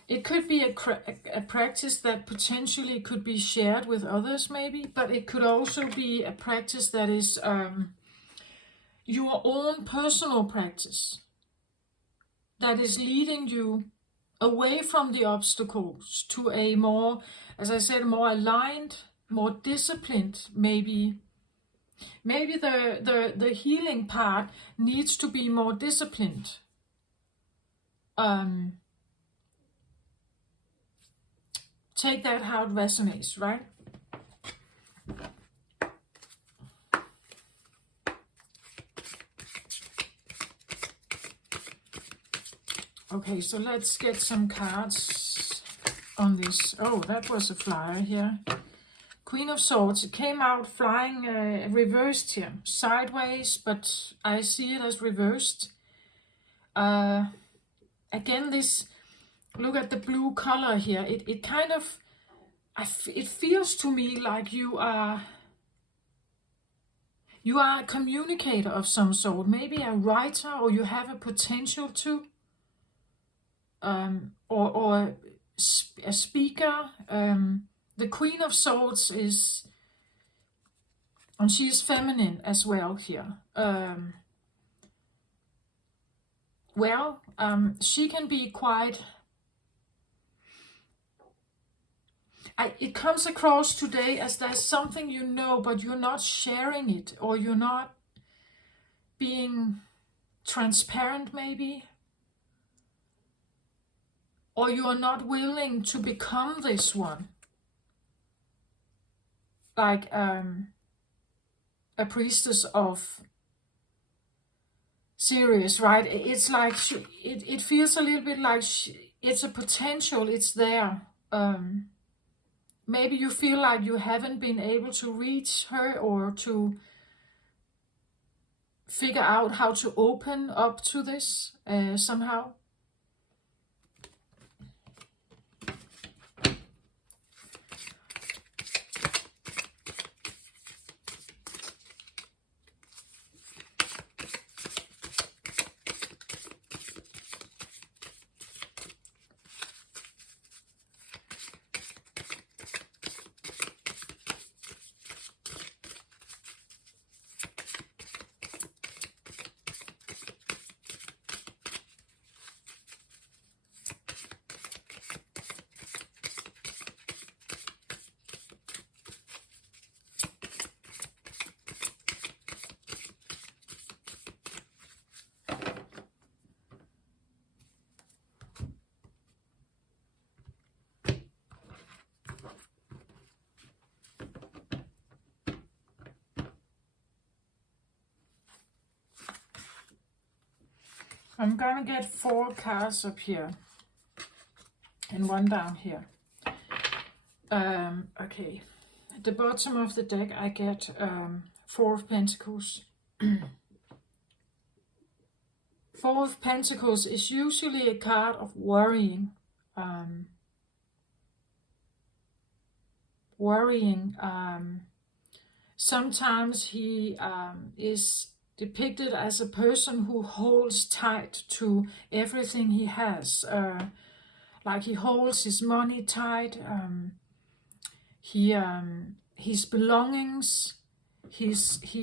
It could be a practice that potentially could be shared with others maybe, but it could also be a practice that is your own personal practice that is leading you away from the obstacles to a more, as I said, more aligned, more disciplined, maybe the healing part needs to be more disciplined. Take that how it resonates, right? Okay, so let's get some cards on this. Oh, that was a flyer here. Queen of Swords. It came out flying reversed here. Sideways, but I see it as reversed. Again, this, look at the blue color here. It kind of, it feels to me like you are a communicator of some sort. Maybe a writer, or you have a potential to. Or a speaker. The Queen of Swords is, and she is feminine as well here. She can be quite, it comes across today as there's something you know, but you're not sharing it, or you're not being transparent maybe. or you are not willing to become this one. Like a priestess of Sirius, right? It's like it feels a little bit like it's a potential, it's there. Maybe you feel like you haven't been able to reach her or to figure out how to open up to this somehow. I'm gonna get 4 cards up here and 1 down here. Okay, at the bottom of the deck I get 4 of Pentacles. 4 of Pentacles is usually a card of worrying. Sometimes he is depicted as a person who holds tight to everything he has. Like he holds his money tight, his belongings, he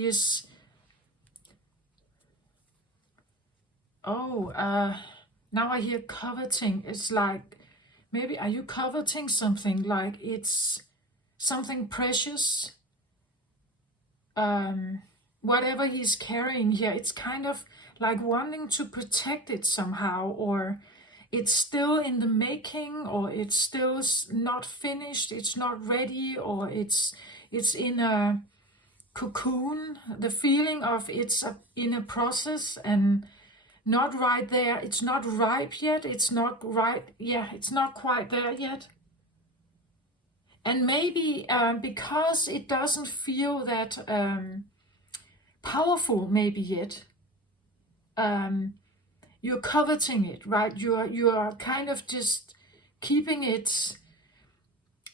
is. Oh, now I hear coveting. It's like, maybe are you coveting something? Like it's something precious. Whatever he's carrying here, it's kind of like wanting to protect it somehow, or it's still in the making, or it's still not finished, it's not ready, or it's in a cocoon. The feeling of it's in a process and not right there. It's not ripe yet. It's not right. Yeah, it's not quite there yet. And maybe because it doesn't feel that powerful maybe yet, you're coveting it, right? You are kind of just keeping it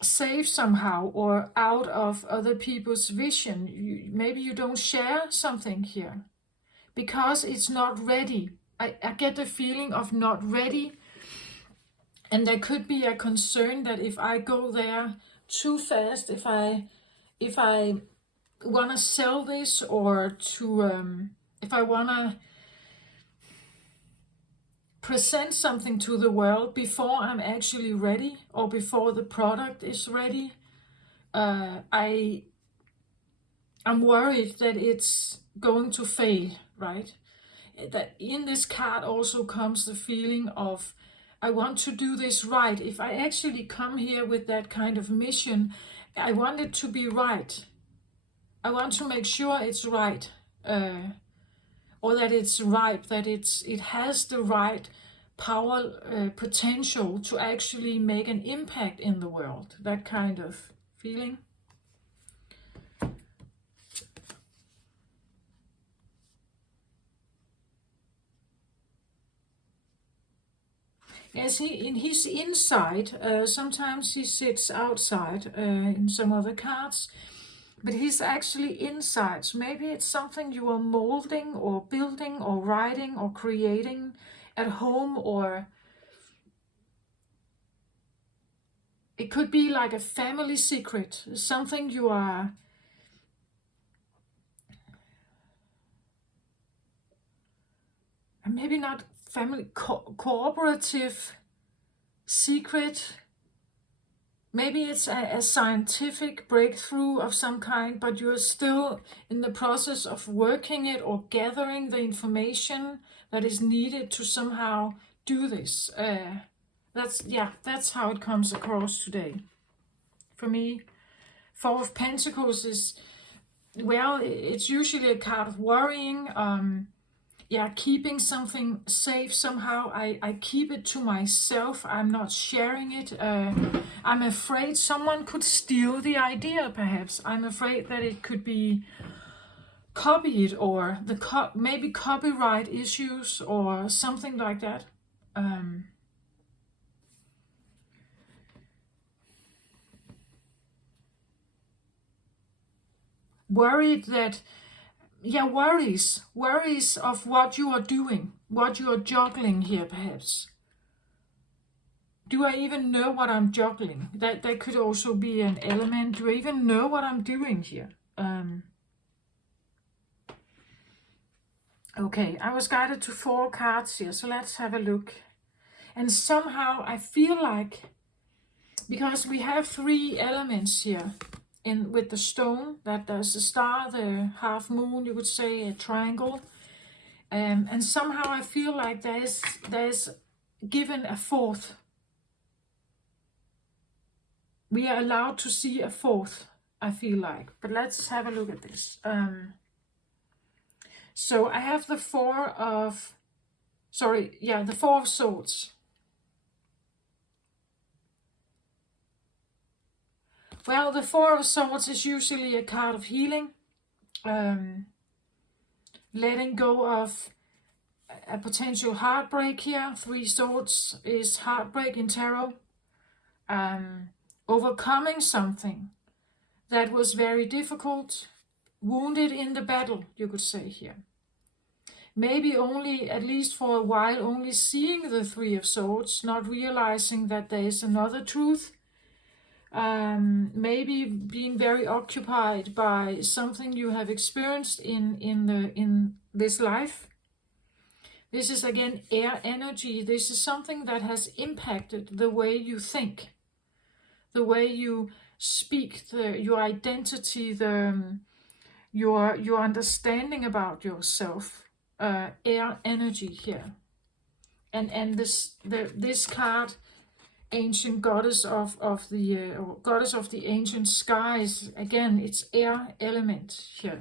safe somehow, or out of other people's vision. Maybe you don't share something here because it's not ready. I get the feeling of not ready, and there could be a concern that if I go there too fast, if I want to sell this, or to if I want to present something to the world before I'm actually ready, or before the product is ready, I'm worried that it's going to fail, right? That in this card also comes the feeling of, I want to do this right. If I actually come here with that kind of mission, I want it to be right. I want to make sure it's right, or that it's ripe, that it has the right power, potential to actually make an impact in the world. That kind of feeling. Yes, in his inside, sometimes he sits outside in some other cards, but he's actually inside. So maybe it's something you are molding or building or writing or creating at home, or it could be like a family secret, something you are maybe not family, cooperative secret. Maybe it's a scientific breakthrough of some kind, but you're still in the process of working it or gathering the information that is needed to somehow do this. That's how it comes across today. For me, Four of Pentacles is, well, it's usually a card of worrying, keeping something safe somehow. I keep it to myself. I'm not sharing it. I'm afraid someone could steal the idea, perhaps. I'm afraid that it could be copied, or maybe copyright issues or something like that. Worried that, worries of what you are doing, what you are juggling here, perhaps. Do I even know what I'm juggling? That could also be an element. Do I even know what I'm doing here? Okay, I was guided to 4 cards here, so let's have a look. And somehow I feel like, because we have 3 elements here, with the stone, that there's a star, the half moon, you could say, a triangle, and somehow I feel like there's given a 4th. We are allowed to see a 4th, I feel like. But let's have a look at this. So I have the 4 of Swords. Well, the 4 of Swords is usually a card of healing, letting go of a potential heartbreak here. 3 Swords is heartbreak in tarot. Overcoming something that was very difficult, wounded in the battle, you could say here. Maybe only, at least for a while, only seeing the 3 of Swords, not realizing that there is another truth. Maybe being very occupied by something you have experienced in this life. This is again air energy. This is something that has impacted the way you think, the way you speak, your identity, your understanding about yourself. Air energy here, and this card, Ancient Goddess of the Goddess of the Ancient Skies. Again, it's air element here.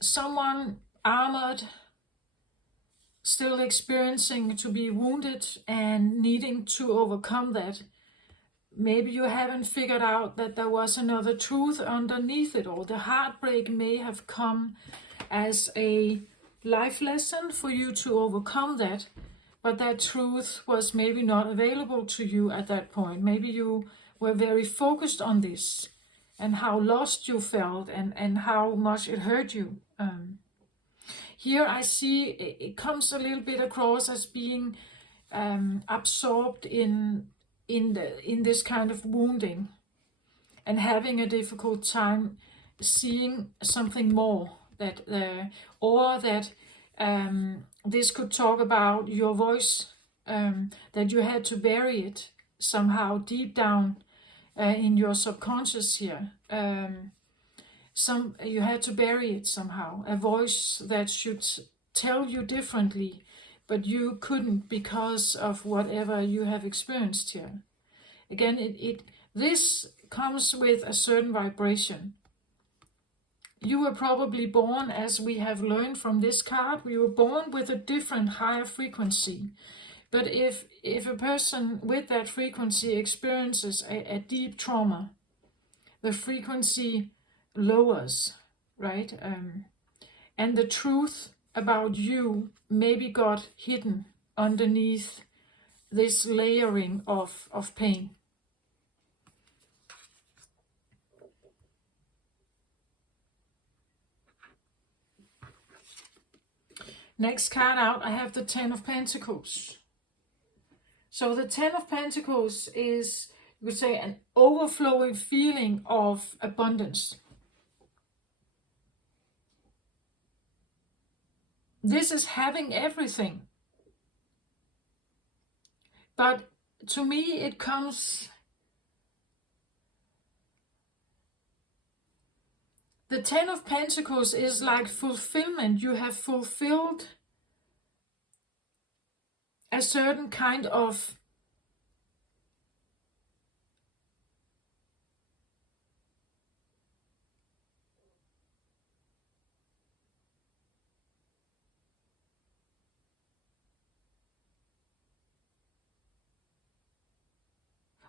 Someone armored, still experiencing to be wounded and needing to overcome that. Maybe you haven't figured out that there was another truth underneath it all. The heartbreak may have come as a life lesson for you to overcome that, but that truth was maybe not available to you at that point. Maybe you were very focused on this and how lost you felt and how much it hurt you. Here I see it comes a little bit across as being absorbed in this kind of wounding and having a difficult time seeing something more, that this could talk about your voice, that you had to bury it somehow deep down in your subconscious here. You had to bury it somehow, a voice that should tell you differently, but you couldn't because of whatever you have experienced here. Again, this comes with a certain vibration. You were probably born, as we have learned from this card, we were born with a different, higher frequency. But if a person with that frequency experiences a deep trauma, the frequency lowers, right? And the truth about you maybe got hidden underneath this layering of pain. Next card out, I have the 10 of Pentacles. So the 10 of Pentacles is, you could say, an overflowing feeling of abundance. This is having everything. But to me, it comes... The 10 of Pentacles is like fulfillment. You have fulfilled a certain kind of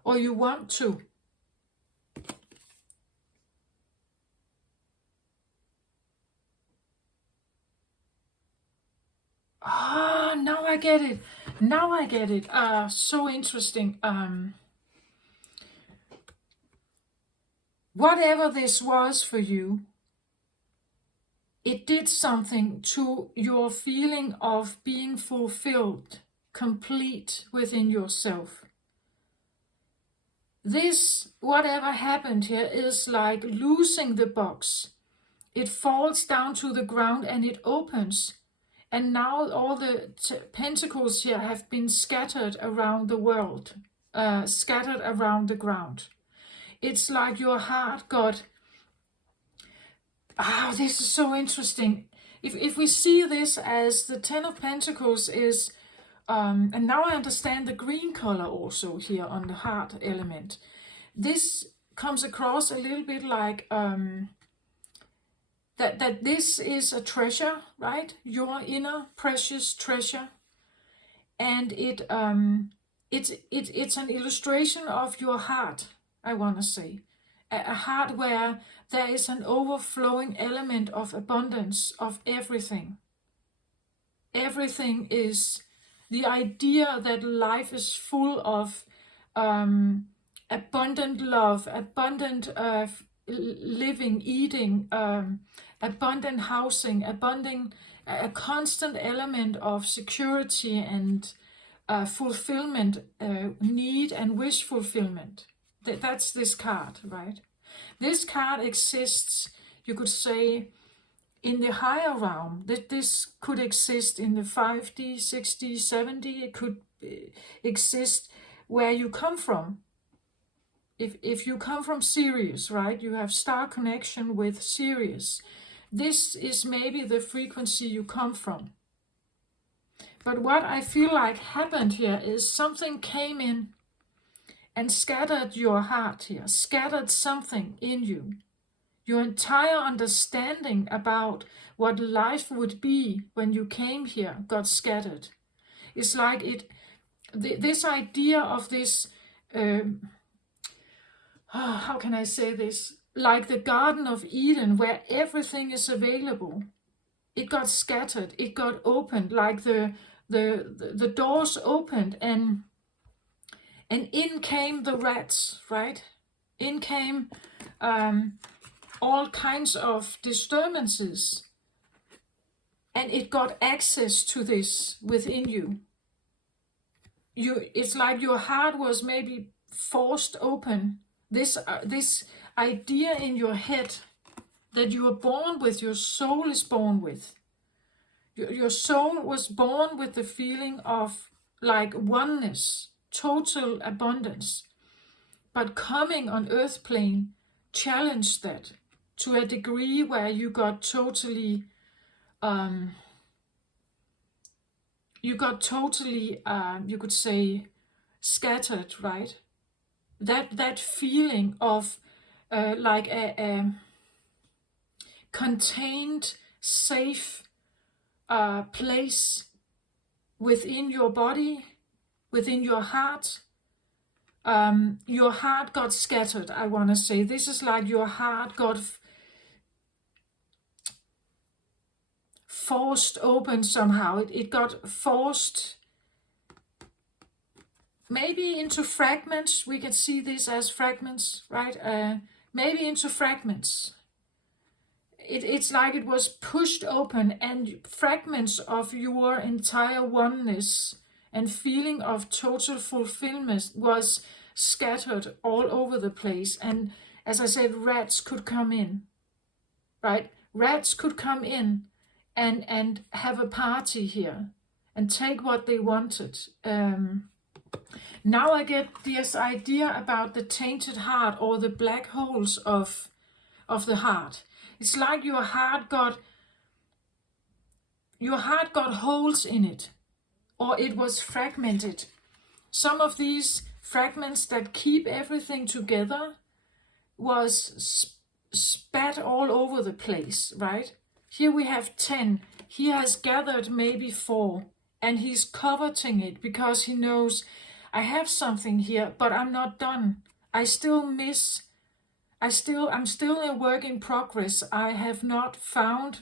or you want to. Ah, now I get it. Now I get it. So interesting. Whatever this was for you, it did something to your feeling of being fulfilled, complete within yourself. This, whatever happened here, is like losing the box. It falls down to the ground and it opens. And now all the pentacles here have been scattered around the world, scattered around the ground. It's like your heart got... this is so interesting. If we see this as the Ten of Pentacles is... and now I understand the green color also here on the heart element. This comes across a little bit like... that this is a treasure, right? Your inner precious treasure. And it's an illustration of your heart, I want to say. A heart where there is an overflowing element of abundance of everything. Everything is the idea that life is full of abundant love, abundant living, eating, abundant housing, a constant element of security and fulfillment, need and wish fulfillment. That's this card, right? This card exists, you could say, in the higher realm. That this could exist in the 5D, 6D, 7D. It could exist where you come from. If you come from Sirius, right, you have star connection with Sirius. This is maybe the frequency you come from. But what I feel like happened here is something came in and scattered your heart here, scattered something in you. Your entire understanding about what life would be when you came here got scattered. It's like this idea of this... how can I say this? Like the Garden of Eden, where everything is available. It got scattered. It got opened, like the doors opened, and in came the rats, right? In came all kinds of disturbances, and it got access to this within you. It's like your heart was maybe forced open. This idea in your head that you are born with, your soul is born with. Your soul was born with the feeling of like oneness, total abundance. But coming on earth plane challenged that to a degree where you got totally, you could say, scattered, right? That feeling of like a contained, safe place within your body, within your heart. Your heart got scattered, I want to say. This is like your heart got forced open somehow. It got forced maybe into fragments. We can see this as fragments, right? Maybe into fragments. It's like it was pushed open, and fragments of your entire oneness and feeling of total fulfillment was scattered all over the place. And as I said, rats could come in, right? Rats could come in and have a party here and take what they wanted. Now I get this idea about the tainted heart, or the black holes of the heart. It's like your heart got holes in it, or it was fragmented. Some of these fragments that keep everything together was spat all over the place, right? Here we have 10. He has gathered maybe 4, and he's coveting it because he knows, I have something here, but I'm not done. I'm still a work in progress. I have not found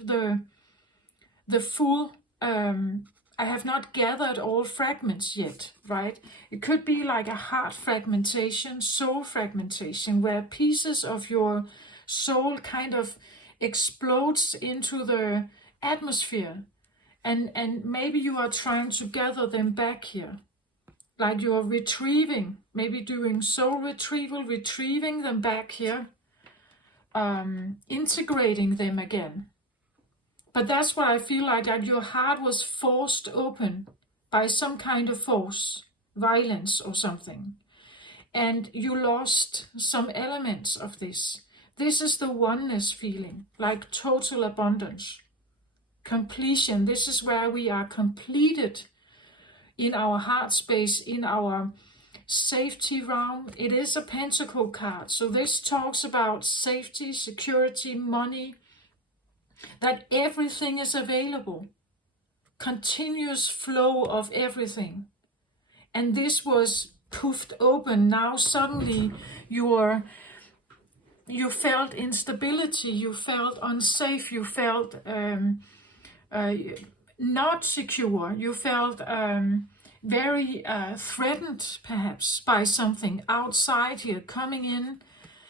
the full, I have not gathered all fragments yet, right? It could be like a heart fragmentation, soul fragmentation, where pieces of your soul kind of explodes into the atmosphere, and maybe you are trying to gather them back here, like you're retrieving, maybe doing soul retrieval, retrieving them back here, integrating them again. But that's what I feel like, that your heart was forced open by some kind of force, violence or something, and you lost some elements of this. This is the oneness feeling, like total abundance, completion. This is where we are completed in our heart space, in our safety realm. It is a pentacle card, so this talks about safety, security, money, that everything is available, continuous flow of everything. And this was poofed open. Now suddenly you felt instability, you felt unsafe, you felt not secure, you felt very threatened perhaps by something outside here, coming in,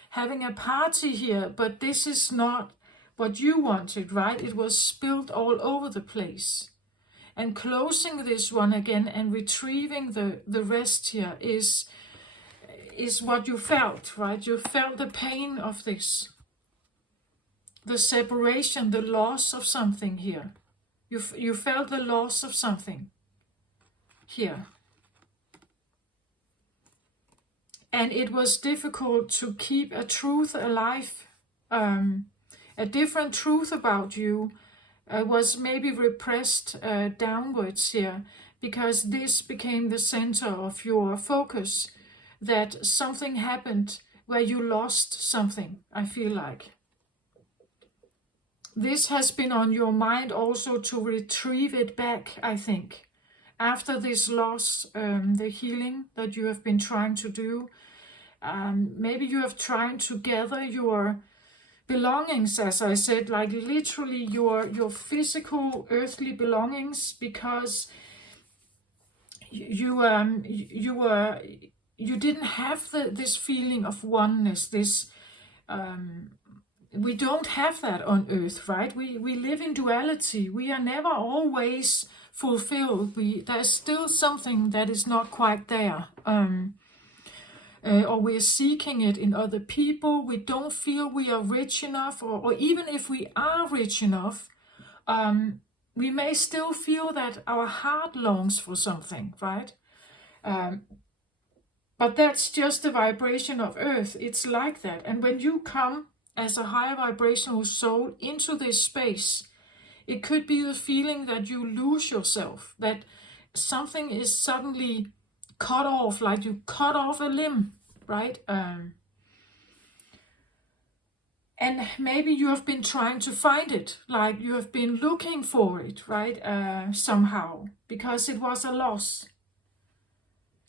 having a party here, but this is not what you wanted, right? It was spilled all over the place. And closing this one again and retrieving the rest here is what you felt, right? You felt the pain of this, the separation, the loss of something here. You felt the loss of something here. And it was difficult to keep a truth alive. A different truth about you was maybe repressed downwards here, because this became the center of your focus, that something happened where you lost something, I feel like. This has been on your mind also, to retrieve it back, I think. After this loss, the healing that you have been trying to do, maybe you have tried to gather your belongings, as I said, like literally your physical earthly belongings, because you didn't have this feeling of oneness. This we don't have that on earth, right? We live in duality. We are never always fulfilled. There's still something that is not quite there. Or we're seeking it in other people. We don't feel we are rich enough, or even if we are rich enough, we may still feel that our heart longs for something, right? But that's just the vibration of earth. It's like that. And when you come as a higher vibrational soul into this space, it could be the feeling that you lose yourself, that something is suddenly cut off, like you cut off a limb, right? And maybe you have been trying to find it, like you have been looking for it, right? Somehow, because it was a loss.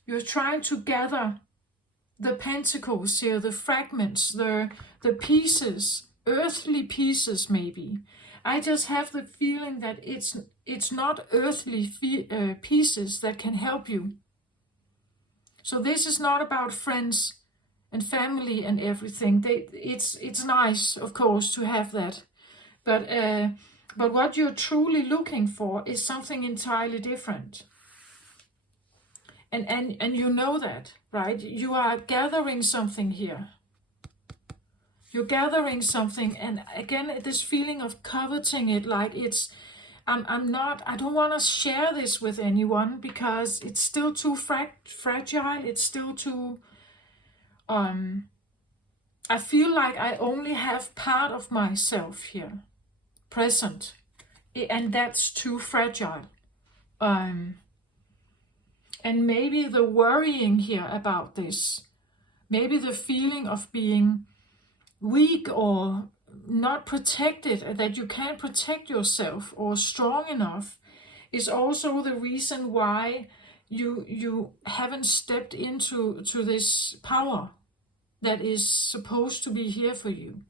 You're trying to gather the pentacles here, the fragments, the pieces, earthly pieces maybe. I just have the feeling that it's not earthly pieces that can help you. So this is not about friends and family and everything. It's nice, of course, to have that, but what you're truly looking for is something entirely different. And you know that, right? You are gathering something here. You're gathering something, and again, this feeling of coveting it, like I don't want to share this with anyone because it's still too fragile. It's still too, I feel like I only have part of myself here, present, and that's too fragile. And maybe the worrying here about this, maybe the feeling of being weak or not protected, that you can't protect yourself or strong enough, is also the reason why you haven't stepped into this power that is supposed to be here for you.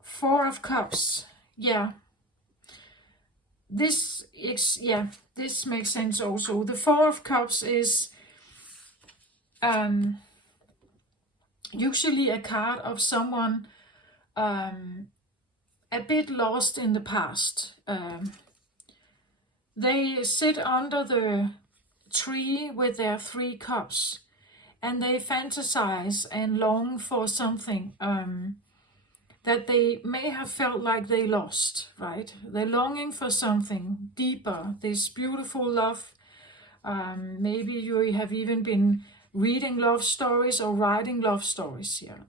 Four of Cups. Yeah. This makes sense also. The Four of Cups is usually a card of someone a bit lost in the past. They sit under the tree with their 3 cups, and they fantasize and long for something that they may have felt like they lost, right? They're longing for something deeper, this beautiful love. Maybe you have even been reading love stories or writing love stories here.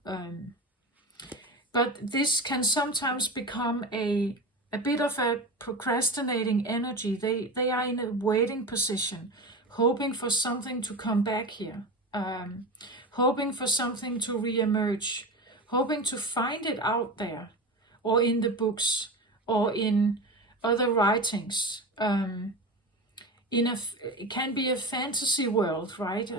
But this can sometimes become a bit of a procrastinating energy. They are in a waiting position, hoping for something to come back here, hoping for something to re-emerge, hoping to find it out there, or in the books, or in other writings. It can be a fantasy world, right?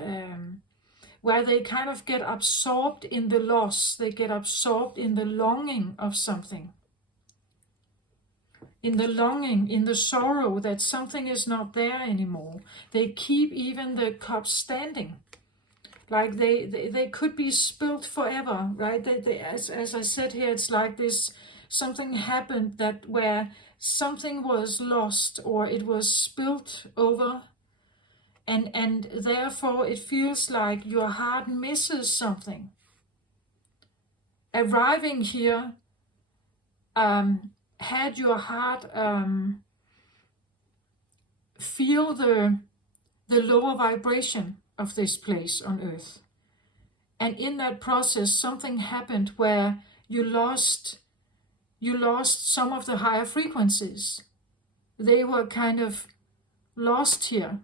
Where they kind of get absorbed in the loss, they get absorbed in the longing of something. In the longing, in the sorrow that something is not there anymore. They keep even the cup standing. Like they could be spilt forever, right? As I said here, it's like this, something happened that where something was lost or it was spilt over, and therefore it feels like your heart misses something. Arriving here, had your heart feel the lower vibration of this place on earth. And in that process, something happened where you lost some of the higher frequencies. They were kind of lost here,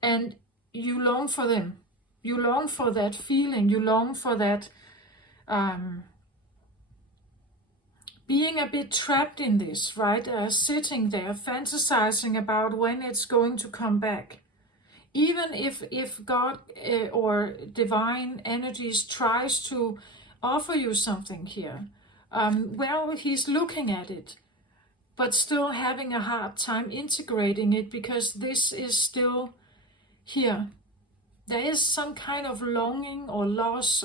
and you long for them. You long for that feeling. You long for that being a bit trapped in this, right? Sitting there, fantasizing about when it's going to come back. Even if God or divine energies tries to offer you something here, well, he's looking at it, but still having a hard time integrating it, because this is still here. There is some kind of longing or loss,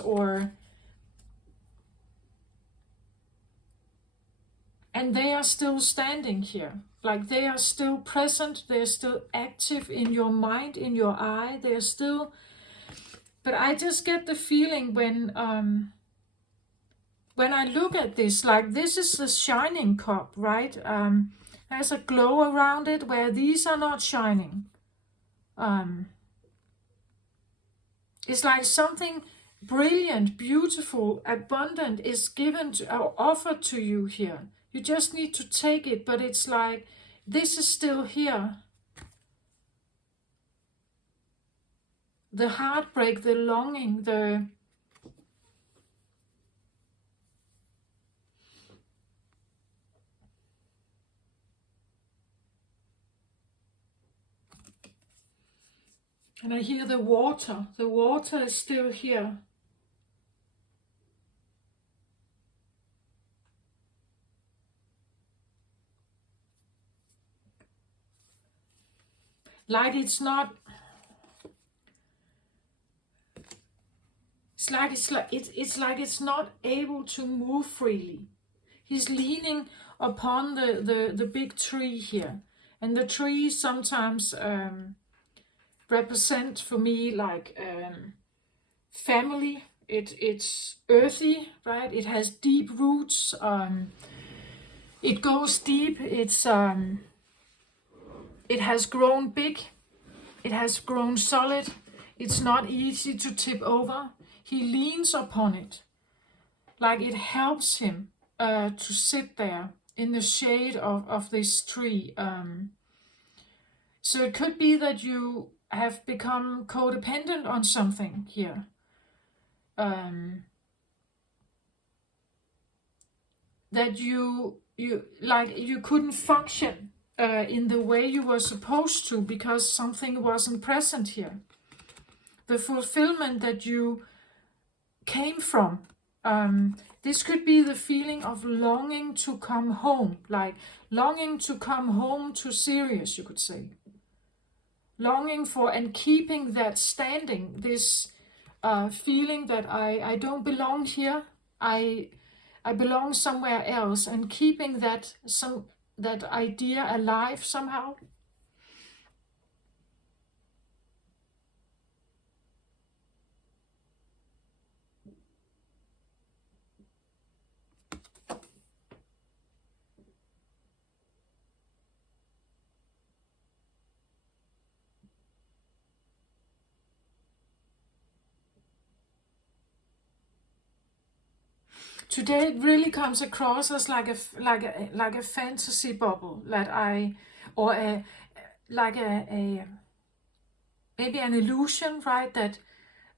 and they are still standing here. Like they are still present, they're still active in your mind, in your eye, they're still... But I just get the feeling when I look at this, like this is the shining cup, right? There's a glow around it where these are not shining. It's like something brilliant, beautiful, abundant is given to, or offered to you here. You just need to take it, but it's like, this is still here. The heartbreak, the longing, and I hear the water. The water is still here. Like it's not... It's like it's not able to move freely. He's leaning upon the big tree here. And the tree sometimes represent for me like family. It's earthy, right? It has deep roots. It goes deep. It has grown big. It has grown solid. It's not easy to tip over. He leans upon it, like it helps him to sit there in the shade of this tree. So it could be that you have become codependent on something here. That you couldn't function in the way you were supposed to because something wasn't present here. The fulfillment that you came from. This could be the feeling of longing to come home, like longing to come home to Sirius, you could say. Longing for and keeping that standing, this feeling that I don't belong here, I belong somewhere else, and keeping that idea alive somehow. Today it really comes across as like a fantasy bubble that or maybe an illusion, right? That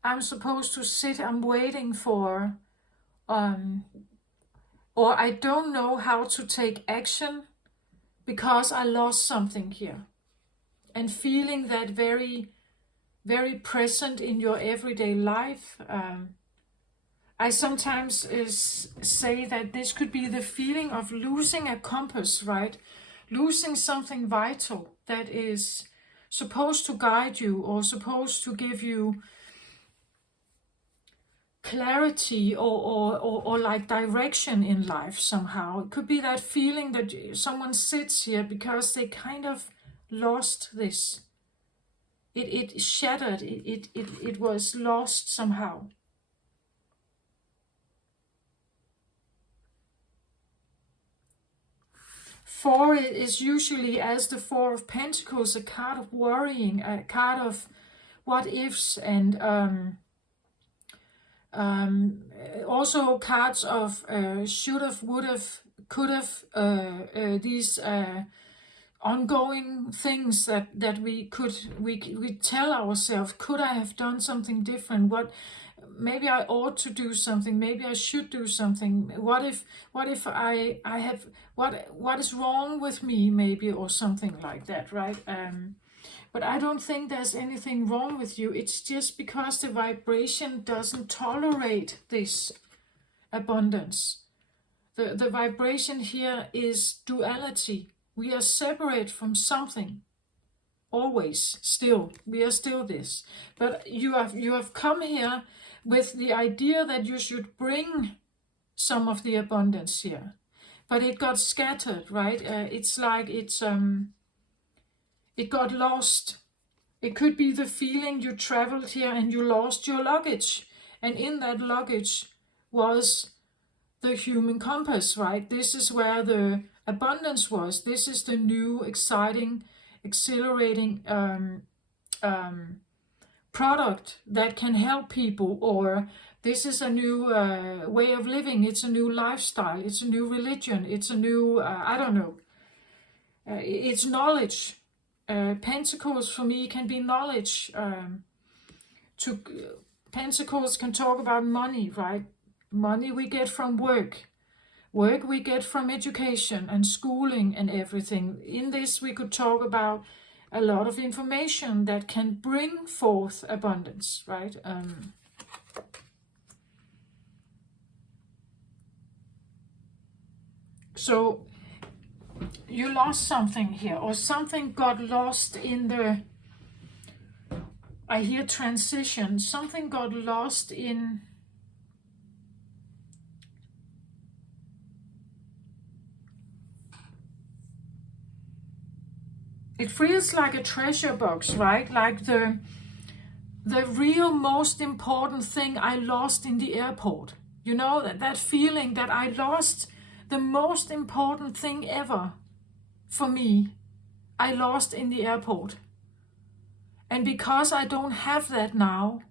I'm supposed to sit, I'm waiting for, or I don't know how to take action because I lost something here. And feeling that very, very present in your everyday life. I sometimes say that this could be the feeling of losing a compass, right? Losing something vital that is supposed to guide you or supposed to give you clarity or like direction in life somehow. It could be that feeling that someone sits here because they kind of lost this. It shattered, it was lost somehow. Four is usually, as the Four of Pentacles, a card of worrying, a card of what ifs, and also cards of should have, would have, could have, these ongoing things that we tell ourselves, could I have done something different? Maybe I ought to do something, maybe I should do something. What if I have, what is wrong with me, maybe, or something like that, right? But I don't think there's anything wrong with you. It's just because the vibration doesn't tolerate this abundance. The vibration here is duality. We are separate from something. Always, still, we are still this. But you have come here with the idea that you should bring some of the abundance here, but it got scattered, right? It's like it got lost. It could be the feeling you traveled here and you lost your luggage, and in that luggage was the human compass, right? This is where the abundance was. This is the new, exciting, exhilarating product that can help people, or this is a new way of living, it's a new lifestyle, it's a new religion, it's a new, I don't know, it's knowledge. Pentacles for me can be knowledge. Pentacles can talk about money, right? Money we get from work. Work we get from education and schooling and everything. In this we could talk about a lot of information that can bring forth abundance, right? So you lost something here, or something got lost in the, I hear transition, something got lost in it feels like a treasure box, right? Like the real most important thing I lost in the airport. You know, that feeling that I lost the most important thing ever for me, I lost in the airport. And because I don't have that now,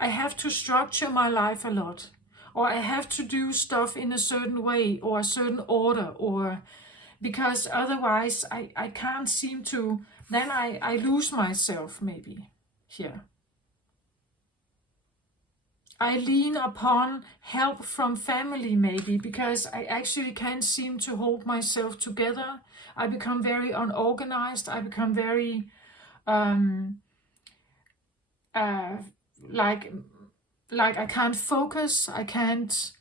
I have to structure my life a lot. Or I have to do stuff in a certain way, or a certain order, or because otherwise I can't seem to, then I lose myself maybe here. I lean upon help from family maybe, because I actually can't seem to hold myself together. I become very unorganized. I become very uh, like I can't focus. I can't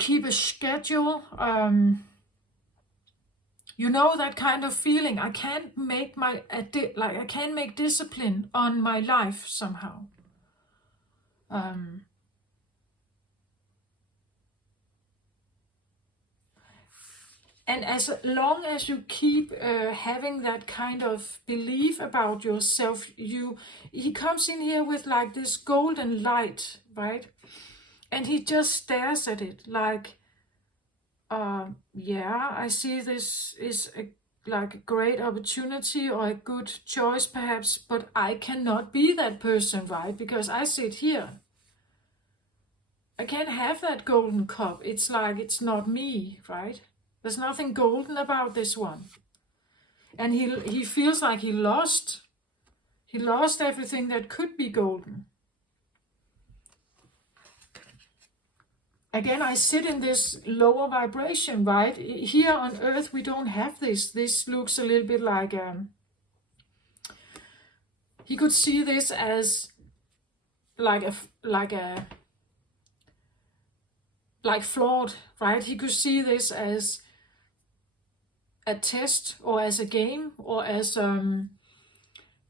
keep a schedule. You know, that kind of feeling. I can't make I can't make discipline on my life somehow. And as long as you keep having that kind of belief about yourself, he comes in here with like this golden light, right? And he just stares at it like, yeah, I see this is like a great opportunity or a good choice perhaps, but I cannot be that person, right? Because I sit here. I can't have that golden cup. It's like, it's not me, right? There's nothing golden about this one. And he feels like he lost everything that could be golden. Again, I sit in this lower vibration, right? Here on Earth, we don't have this. This looks a little bit like, he could see this as like flawed, right? He could see this as a test or as a game or as and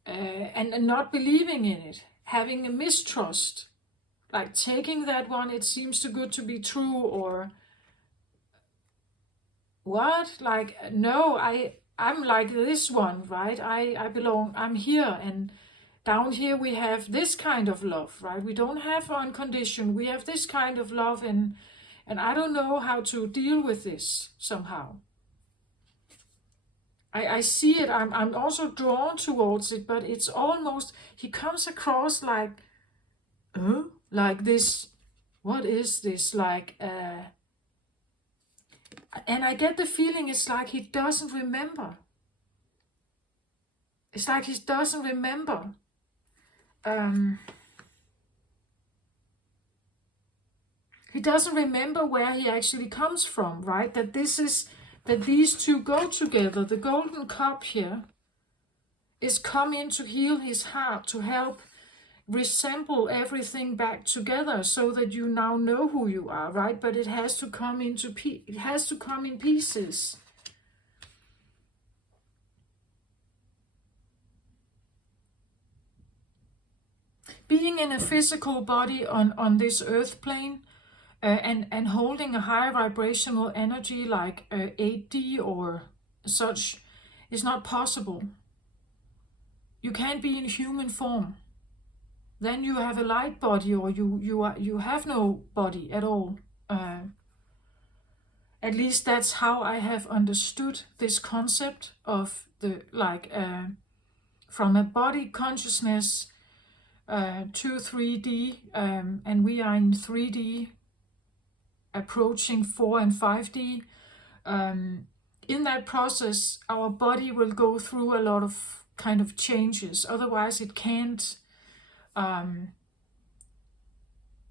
not believing in it, having a mistrust, like taking that one, it seems too good to be true, or what, like, no, I'm like this one, right? I belong, I'm here, and down here we have this kind of love, right? We don't have unconditioned, we have this kind of love, and I don't know how to deal with this somehow. I see it, I'm also drawn towards it, but it's almost, he comes across like this, what is this, like, and I get the feeling it's like he doesn't remember. It's like he doesn't remember. He doesn't remember where he actually comes from, right? That these two go together. The golden cup here is coming to heal his heart, to help resemble everything back together, so that you now know who you are, right? But it has to come in pieces. Being in a physical body on this earth plane, and holding a high vibrational energy like 8D or such is not possible. You can't be in human form. Then you have a light body, or you have no body at all. At least that's how I have understood this concept of the, like, from a body consciousness to 3D, and we are in 3D, approaching 4 and 5D. In that process, our body will go through a lot of kind of changes. Otherwise, it can't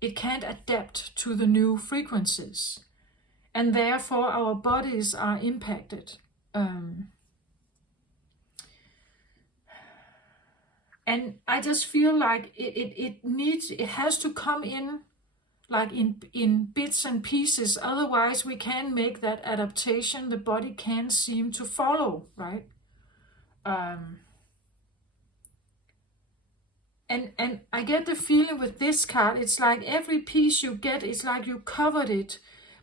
adapt to the new frequencies, and therefore our bodies are impacted. And I just feel like it has to come in, like in bits and pieces. Otherwise, we can't make that adaptation. The body can't seem to follow, right? And I get the feeling with this card, it's like every piece you get, it's like you covered it,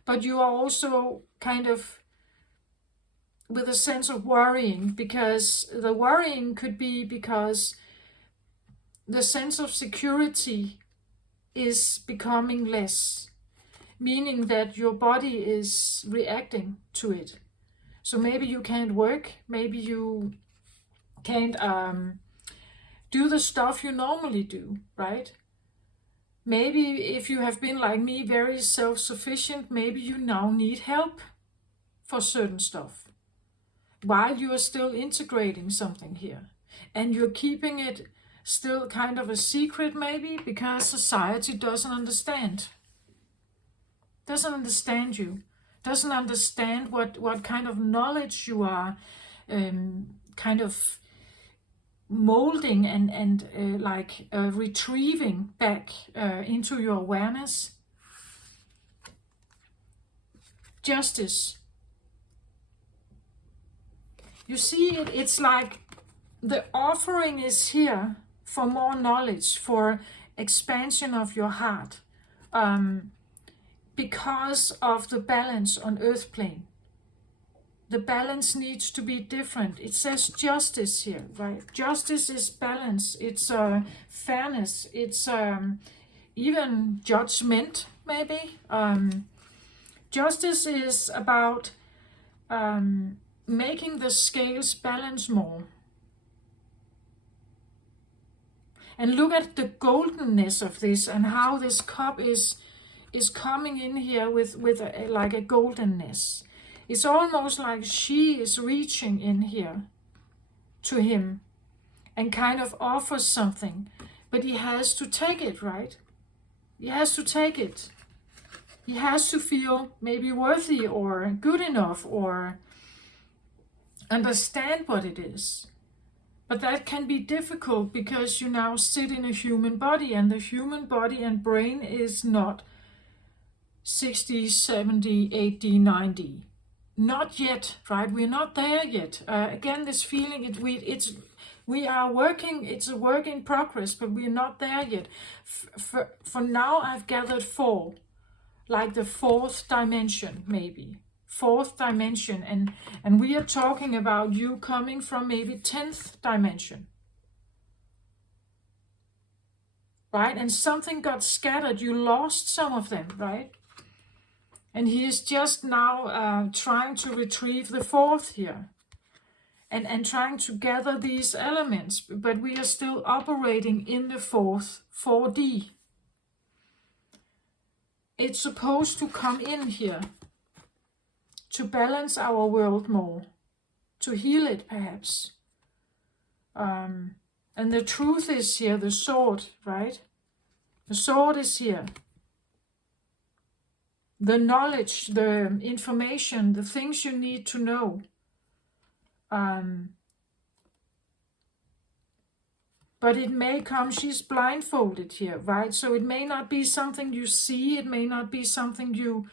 but you are also kind of with a sense of worrying, because the worrying could be because the sense of security is becoming less, meaning that your body is reacting to it. So maybe you can't work, maybe you can't do the stuff you normally do, right? Maybe if you have been like me, very self-sufficient, maybe you now need help for certain stuff while you are still integrating something here. And you're keeping it still kind of a secret maybe because society doesn't understand. Doesn't understand you. Doesn't understand what kind of knowledge you are kind of molding and retrieving back into your awareness. Justice. You see, it's like the offering is here for more knowledge, for expansion of your heart, because of the balance on earth plane. The balance needs to be different. It says justice here, right? Justice is balance. It's fairness. It's even judgment, maybe. Justice is about making the scales balance more. And look at the goldenness of this and how this cup is coming in here with like a goldenness. It's almost like she is reaching in here to him and kind of offers something. But he has to take it, right? He has to take it. He has to feel maybe worthy or good enough or understand what it is. But that can be difficult because you now sit in a human body, and the human body and brain is not 60, 70, 80, 90. Not yet, right? We're not there yet. Again, this feeling, we are working, it's a work in progress, but we're not there yet. For now, I've gathered 4, like the 4th dimension, maybe. 4th dimension, and we are talking about you coming from maybe 10th dimension. Right? And something got scattered, you lost some of them, right? And he is just now trying to retrieve the 4th here. And trying to gather these elements. But we are still operating in the 4th, 4D. It's supposed to come in here. To balance our world more. To heal it, perhaps. And the truth is here, the sword, right? The sword is here. The knowledge, the information, the things you need to know. But it may come, she's blindfolded here, right? So it may not be something you see, it may not be something you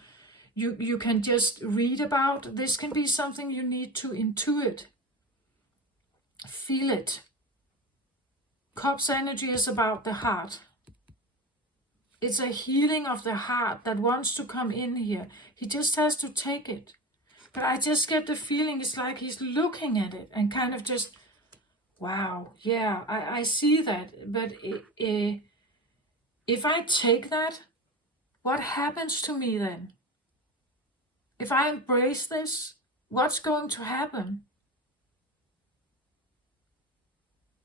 can just read about. This can be something you need to intuit. Feel it. Cup's energy is about the heart. It's a healing of the heart that wants to come in here. He just has to take it. But I just get the feeling it's like he's looking at it and kind of just, wow, yeah, I see that. But if I take that, what happens to me then? If I embrace this, what's going to happen?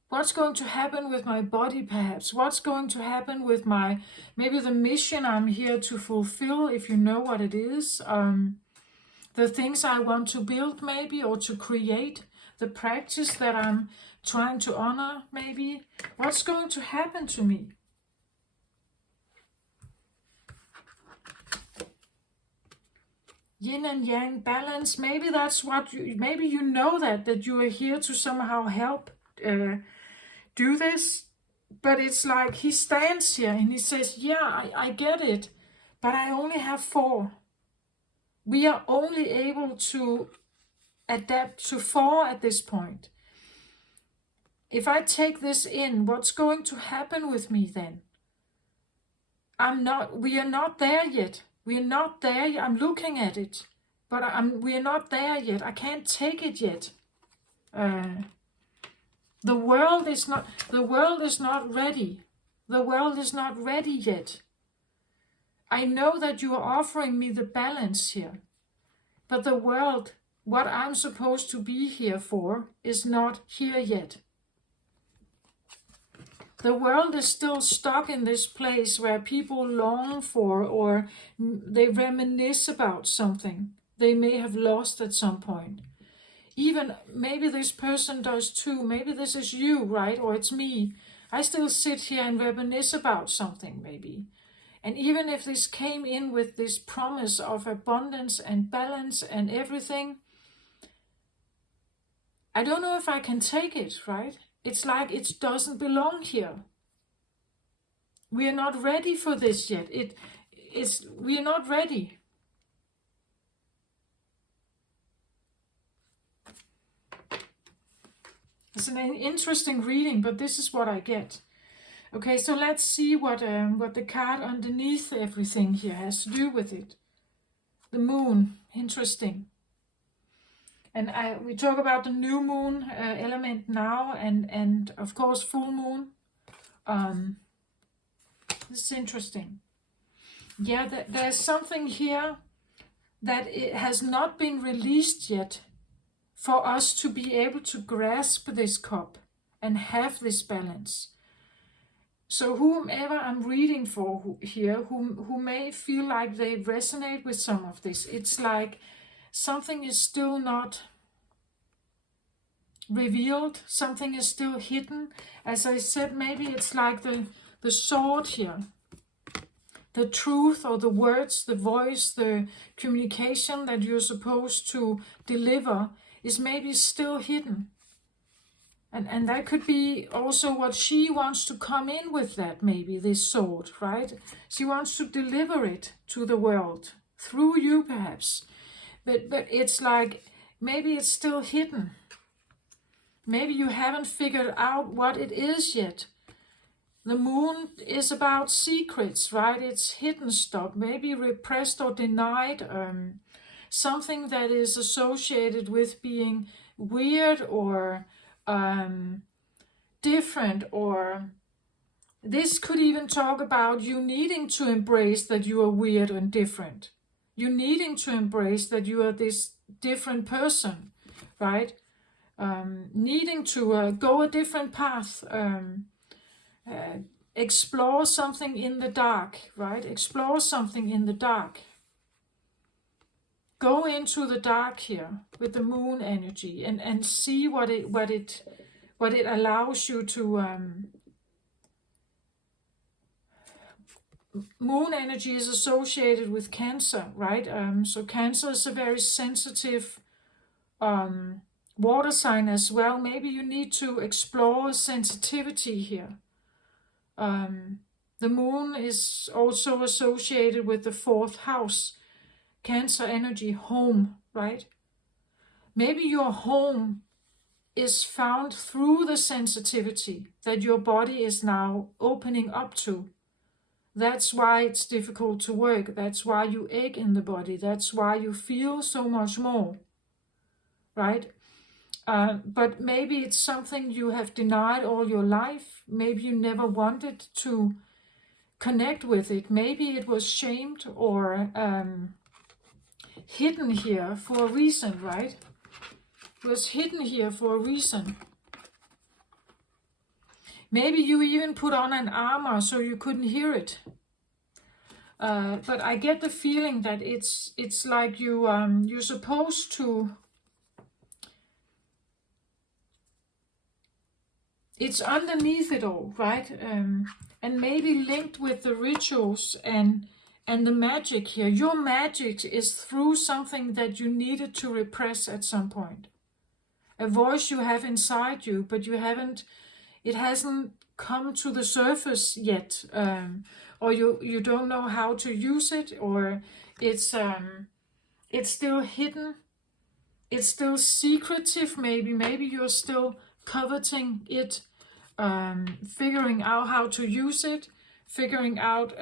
What's going to happen with my body, perhaps? What's going to happen with maybe the mission I'm here to fulfill, if you know what it is? The things I want to build, maybe, or to create. The practice that I'm trying to honor, maybe. What's going to happen to me? Yin and yang balance. Maybe that's what maybe you know that you are here to somehow help do this. But it's like he stands here and he says, yeah, I get it, but I only have 4. We are only able to adapt to 4 at this point. If I take this in, what's going to happen with me then? We are not there yet. We are not there. I'm looking at it, but we are not there yet. I can't take it yet. The world is not ready. The world is not ready yet. I know that you are offering me the balance here, but the world, what I'm supposed to be here for, is not here yet. The world is still stuck in this place where people long for or they reminisce about something they may have lost at some point. Even maybe this person does too. Maybe this is you, right? Or it's me. I still sit here and reminisce about something maybe. And even if this came in with this promise of abundance and balance and everything, I don't know if I can take it, right? It's like it doesn't belong here. We are not ready for this yet. We are not ready. It's an interesting reading, but this is what I get. Okay, so let's see what the card underneath everything here has to do with it. The moon, interesting. And we talk about the new moon element now, and of course full moon. This is interesting. Yeah, there's something here that it has not been released yet for us to be able to grasp this cup and have this balance. So whomever I'm reading for here, who may feel like they resonate with some of this, it's like something is still not revealed, something is still hidden. As I said, maybe it's like the sword here. The truth or the words, the voice, the communication that you're supposed to deliver is maybe still hidden. And that could be also what she wants to come in with, that maybe, this sword, right? She wants to deliver it to the world, through you perhaps. But it's like, maybe it's still hidden. Maybe you haven't figured out what it is yet. The moon is about secrets, right? It's hidden stuff, maybe repressed or denied, something that is associated with being weird or different, or this could even talk about you needing to embrace that you are weird and different. You needing to embrace that you are this different person, right? Needing to go a different path, explore something in the dark, right? Explore something in the dark. Go into the dark here with the moon energy and see what it allows you to. Moon energy is associated with Cancer, right? So Cancer is a very sensitive water sign as well. Maybe you need to explore sensitivity here. The moon is also associated with the 4th house. Cancer energy, home, right? Maybe your home is found through the sensitivity that your body is now opening up to. That's why it's difficult to work. That's why you ache in the body. That's why you feel so much more, right? But maybe it's something you have denied all your life. Maybe you never wanted to connect with it. Maybe it was shamed or hidden here for a reason, right? It was hidden here for a reason. Maybe you even put on an armor so you couldn't hear it. But I get the feeling that it's like you're supposed to. It's underneath it all, right? And maybe linked with the rituals and the magic here. Your magic is through something that you needed to repress at some point. A voice you have inside you, but it hasn't come to the surface yet. Or you don't know how to use it, or it's still hidden. It's still secretive, maybe you're still coveting it, figuring out how to use it, figuring out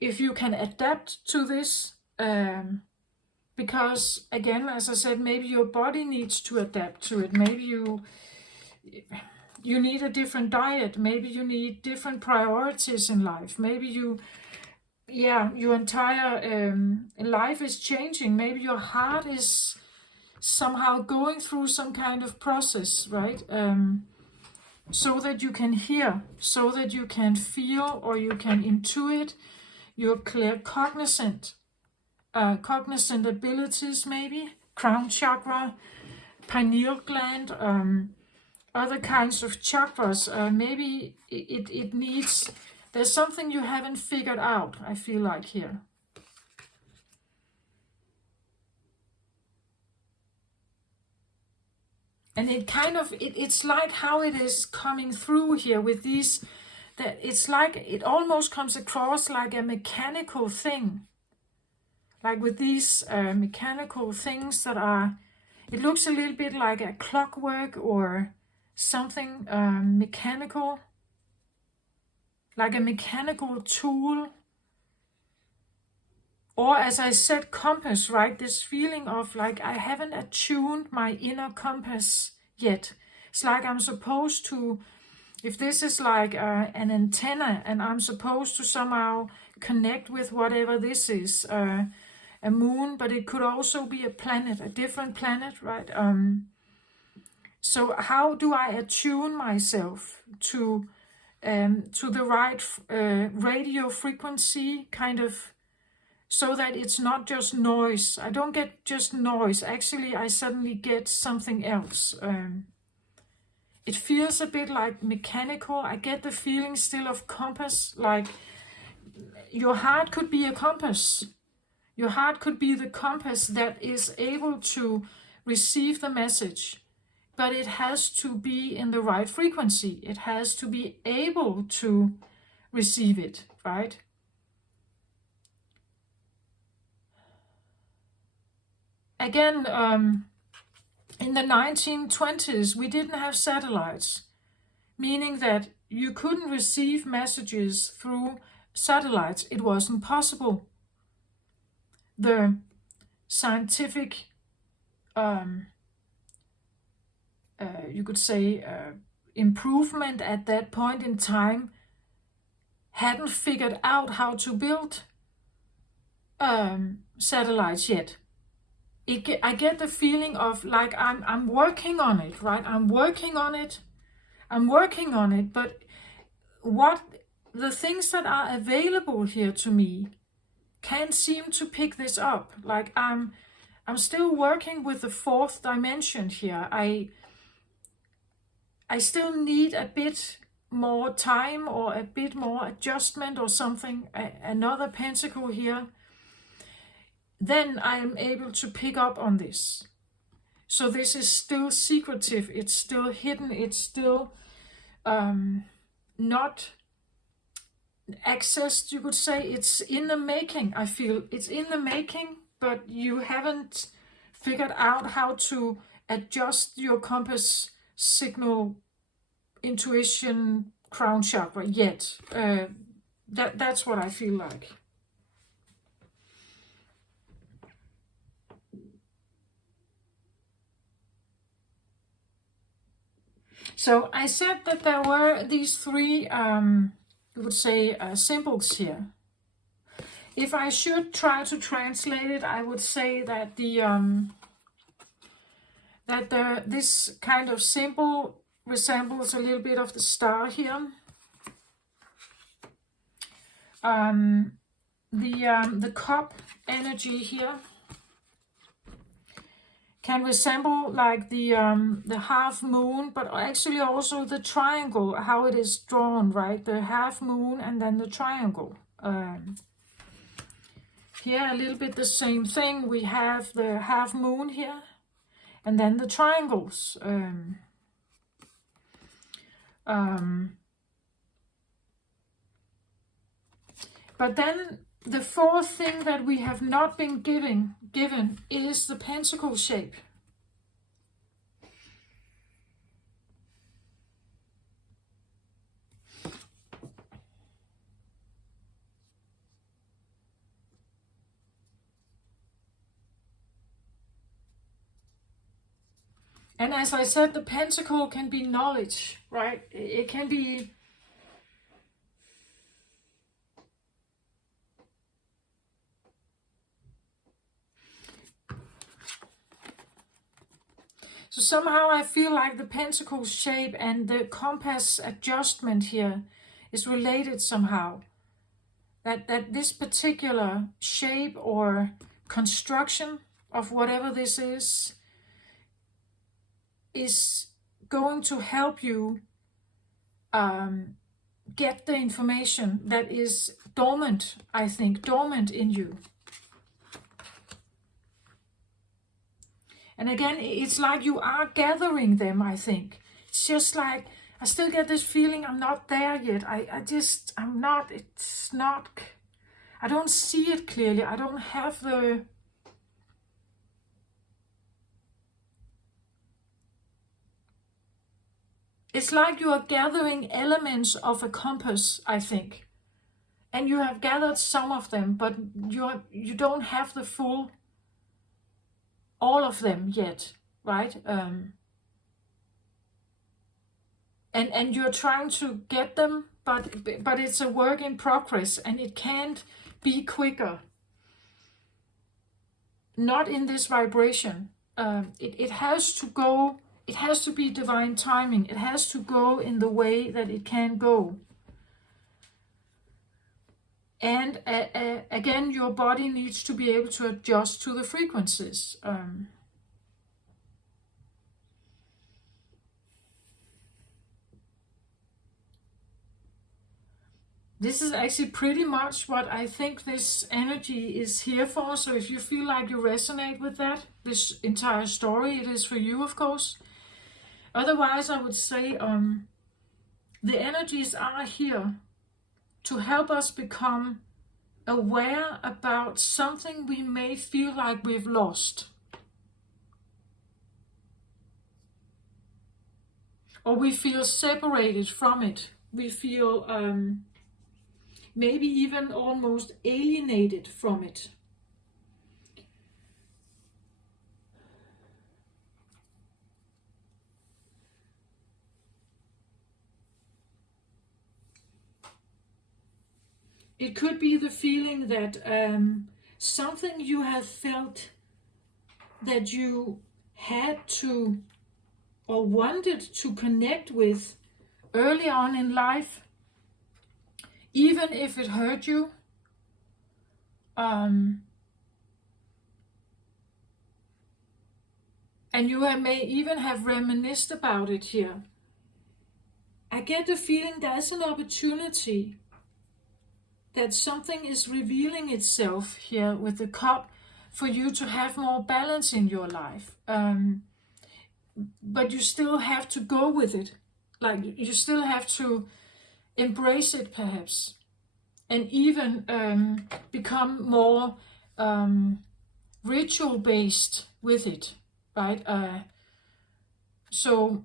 if you can adapt to this, because again, as I said, maybe your body needs to adapt to it. Maybe you need a different diet. Maybe you need different priorities in life. Maybe your entire life is changing. Maybe your heart is somehow going through some kind of process, right? So that you can hear, so that you can feel, or you can intuit, you're clear cognizant cognizant abilities, maybe crown chakra, pineal gland, other kinds of chakras. Maybe it needs, there's something you haven't figured out, I feel like here. And it kind of, it's like how it is coming through here with these, that it's like, it almost comes across like a mechanical thing. Like with these mechanical things that are, it looks a little bit like a clockwork or something mechanical. Like a mechanical tool. Or as I said, compass, right? This feeling of like I haven't attuned my inner compass yet. It's like I'm supposed to, if this is like an antenna and I'm supposed to somehow connect with whatever this is, a moon, but it could also be a planet, a different planet, right? So how do I attune myself to the right radio frequency, kind of, so that it's not just noise. I don't get just noise. Actually, I suddenly get something else. It feels a bit like mechanical. I get the feeling still of compass, like your heart could be a compass. Your heart could be the compass that is able to receive the message, but it has to be in the right frequency. It has to be able to receive it, right? Again, in the 1920s, we didn't have satellites, meaning that you couldn't receive messages through satellites. It wasn't possible. The scientific, you could say, improvement at that point in time hadn't figured out how to build satellites yet. I get the feeling of like I'm working on it, right? I'm working on it, but what the things that are available here to me can't seem to pick this up. Like I'm still working with the fourth dimension here. I still need a bit more time or a bit more adjustment or something, another pentacle here. Then I am able to pick up on this. So this is still secretive, it's still hidden, it's still not accessed, you could say. It's in the making, I feel. It's in the making, but you haven't figured out how to adjust your compass signal, intuition, crown chakra yet. That's what I feel like. So I said that there were these three, you would say, symbols here. If I should try to translate it, I would say that this kind of symbol resembles a little bit of the star here. The cup energy here can resemble like the half moon, but actually also the triangle, how it is drawn, right? The half moon and then the triangle. Here a little bit the same thing. We have the half moon here and then the triangles. But then the fourth thing that we have not been given is the pentacle shape. And as I said, the pentacle can be knowledge, right? It can be so somehow I feel like the pentacle shape and the compass adjustment here is related somehow. That this particular shape or construction of whatever this is going to help you get the information that is dormant, I think, dormant in you. And again, it's like you are gathering them, I think. It's just like, I still get this feeling I'm not there yet. I'm not, it's not, I don't see it clearly. I don't have the, it's like you are gathering elements of a compass, I think. And you have gathered some of them, but you don't have the full, all of them yet, right? And you're trying to get them, but it's a work in progress, and it can't be quicker. Not in this vibration. It has to go. It has to be divine timing. It has to go in the way that it can go. And again, your body needs to be able to adjust to the frequencies. This is actually pretty much what I think this energy is here for. So if you feel like you resonate with that, this entire story, it is for you, of course. Otherwise, I would say the energies are here to help us become aware about something we may feel like we've lost. Or we feel separated from it. We feel maybe even almost alienated from it. It could be the feeling that something you have felt that you had to or wanted to connect with early on in life, even if it hurt you, and you may even have reminisced about it here. I get the feeling there's an opportunity that something is revealing itself here with the cup for you to have more balance in your life. But you still have to go with it. Like, you still have to embrace it, perhaps. And even become more ritual-based with it, right? So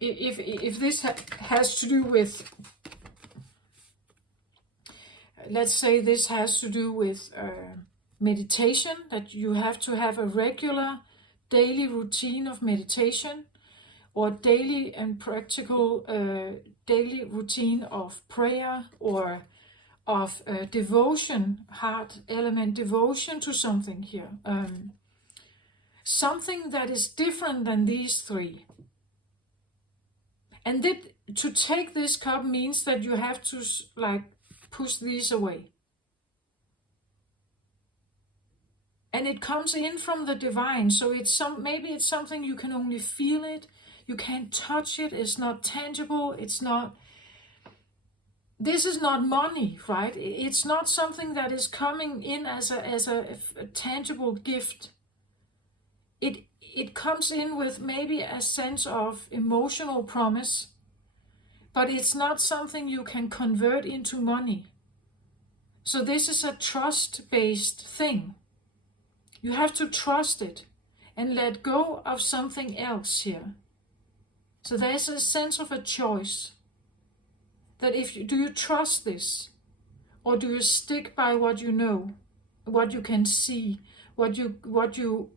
if this has to do with, let's say this has to do with meditation, that you have to have a regular daily routine of meditation, or daily and practical daily routine of prayer, or of devotion, heart element devotion to something here. Something that is different than these three. And to take this cup means that you have to like push these away. And it comes in from the divine, so maybe it's something you can only feel it, you can't touch it, it's not tangible, it's not. This is not money, right? It's not something that is coming in as a tangible gift. It comes in with maybe a sense of emotional promise, but it's not something you can convert into money. So this is a trust-based thing. You have to trust it and let go of something else here. So there's a sense of a choice. That do you trust this, or do you stick by what you know, what you can see, what you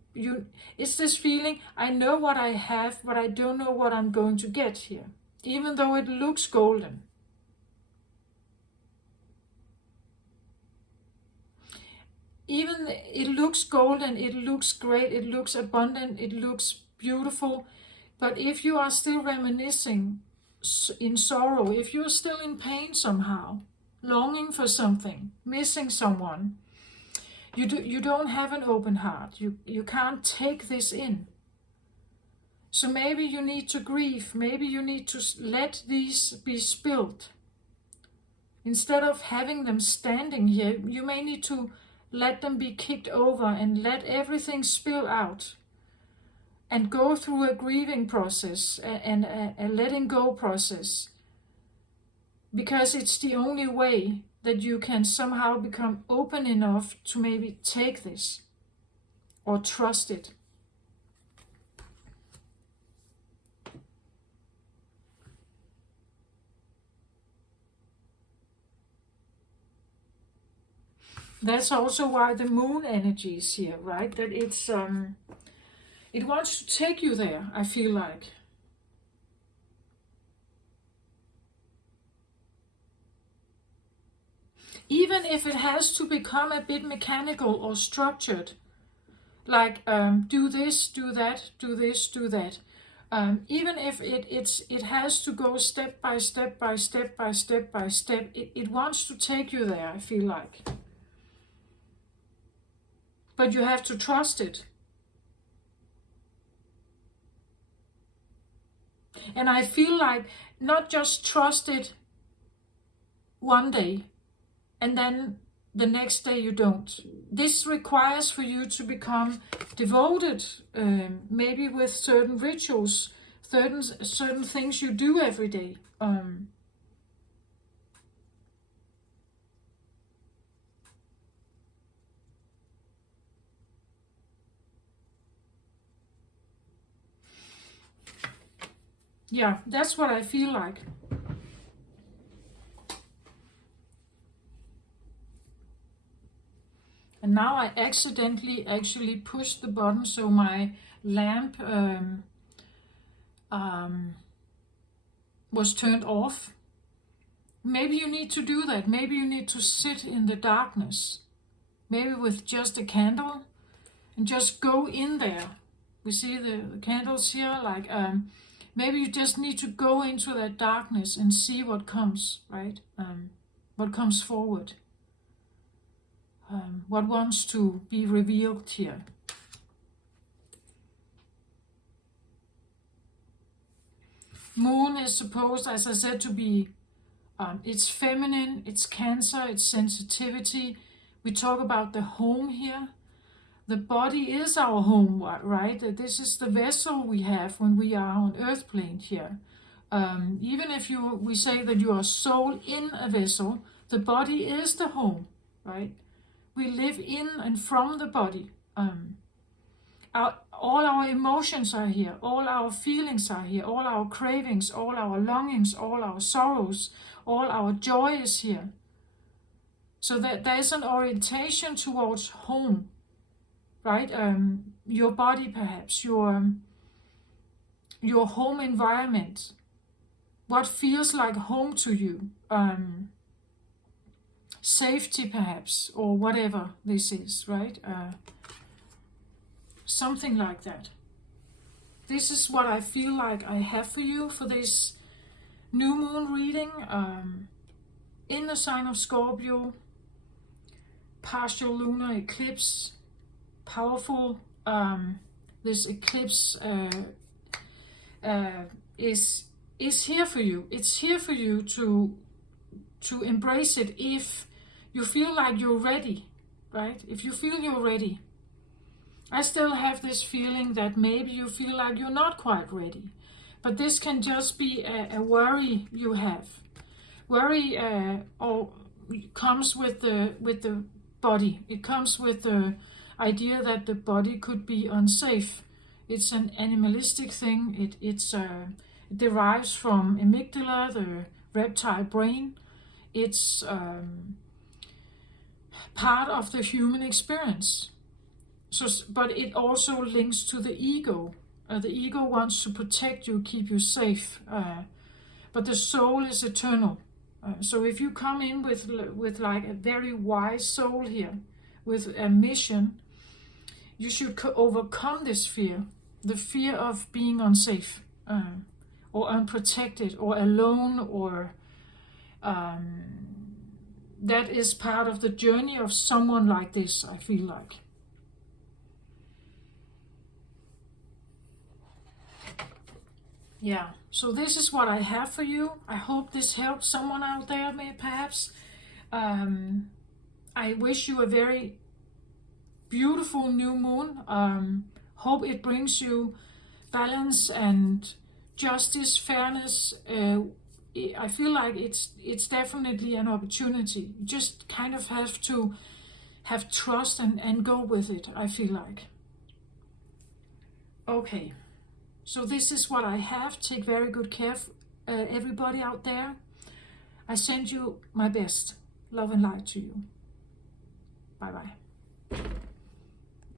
it's this feeling, I know what I have, but I don't know what I'm going to get here, even though it looks golden. Even it looks golden, it looks great, it looks abundant, it looks beautiful, but if you are still reminiscing in sorrow, if you're still in pain somehow, longing for something, missing someone, You don't have an open heart. You can't take this in. So maybe you need to grieve. Maybe you need to let these be spilled. Instead of having them standing here, you may need to let them be kicked over and let everything spill out. And go through a grieving process and a letting go process. Because it's the only way that you can somehow become open enough to maybe take this or trust it. That's also why the moon energy is here, right? That it's it wants to take you there, I feel like. Even if it has to become a bit mechanical or structured, like do this, do that, do this, do that. Even if it has to go step by step by step by step by step, it wants to take you there, I feel like. But you have to trust it. And I feel like not just trust it one day and then the next day you don't. This requires for you to become devoted, maybe with certain rituals, certain things you do every day. Yeah, that's what I feel like. And now I accidentally actually pushed the button so my lamp was turned off. Maybe you need to do that. Maybe you need to sit in the darkness. Maybe with just a candle and just go in there. We see the candles here, like maybe you just need to go into that darkness and see what comes, right? What comes forward. What wants to be revealed here. Moon is supposed, as I said, to be, it's feminine, it's Cancer, it's sensitivity. We talk about the home here. The body is our home, right? This is the vessel we have when we are on earth plane here. Even if we say that you are soul in a vessel, the body is the home, right? We live in and from the body. All our emotions are here. All our feelings are here. All our cravings, all our longings, all our sorrows, all our joy is here. So that there's an orientation towards home, right? Your body, perhaps, your home environment. What feels like home to you. Safety, perhaps, or whatever this is, right? Something like that. This is what I feel like I have for you for this new moon reading in the sign of Scorpio, partial lunar eclipse, powerful. This eclipse is here for you. It's here for you to embrace it if you feel like you're ready, right? If you feel you're ready. I still have this feeling that maybe you feel like you're not quite ready. But this can just be a worry you have. Worry comes with the body. It comes with the idea that the body could be unsafe. It's an animalistic thing. It derives from amygdala, the reptile brain. It's part of the human experience. So, but it also links to the ego. The ego wants to protect you, keep you safe. But the soul is eternal. So if you come in with like a very wise soul here, with a mission, you should overcome this fear. The fear of being unsafe, or unprotected, or alone, or that is part of the journey of someone like this, I feel like. Yeah, so this is what I have for you. I hope this helps someone out there, perhaps. I wish you a very beautiful new moon. Hope it brings you balance and justice, fairness. I feel like it's definitely an opportunity. You just kind of have to have trust and go with it, I feel like. Okay, so this is what I have. Take very good care of everybody out there. I send you my best. Love and light to you. Bye bye.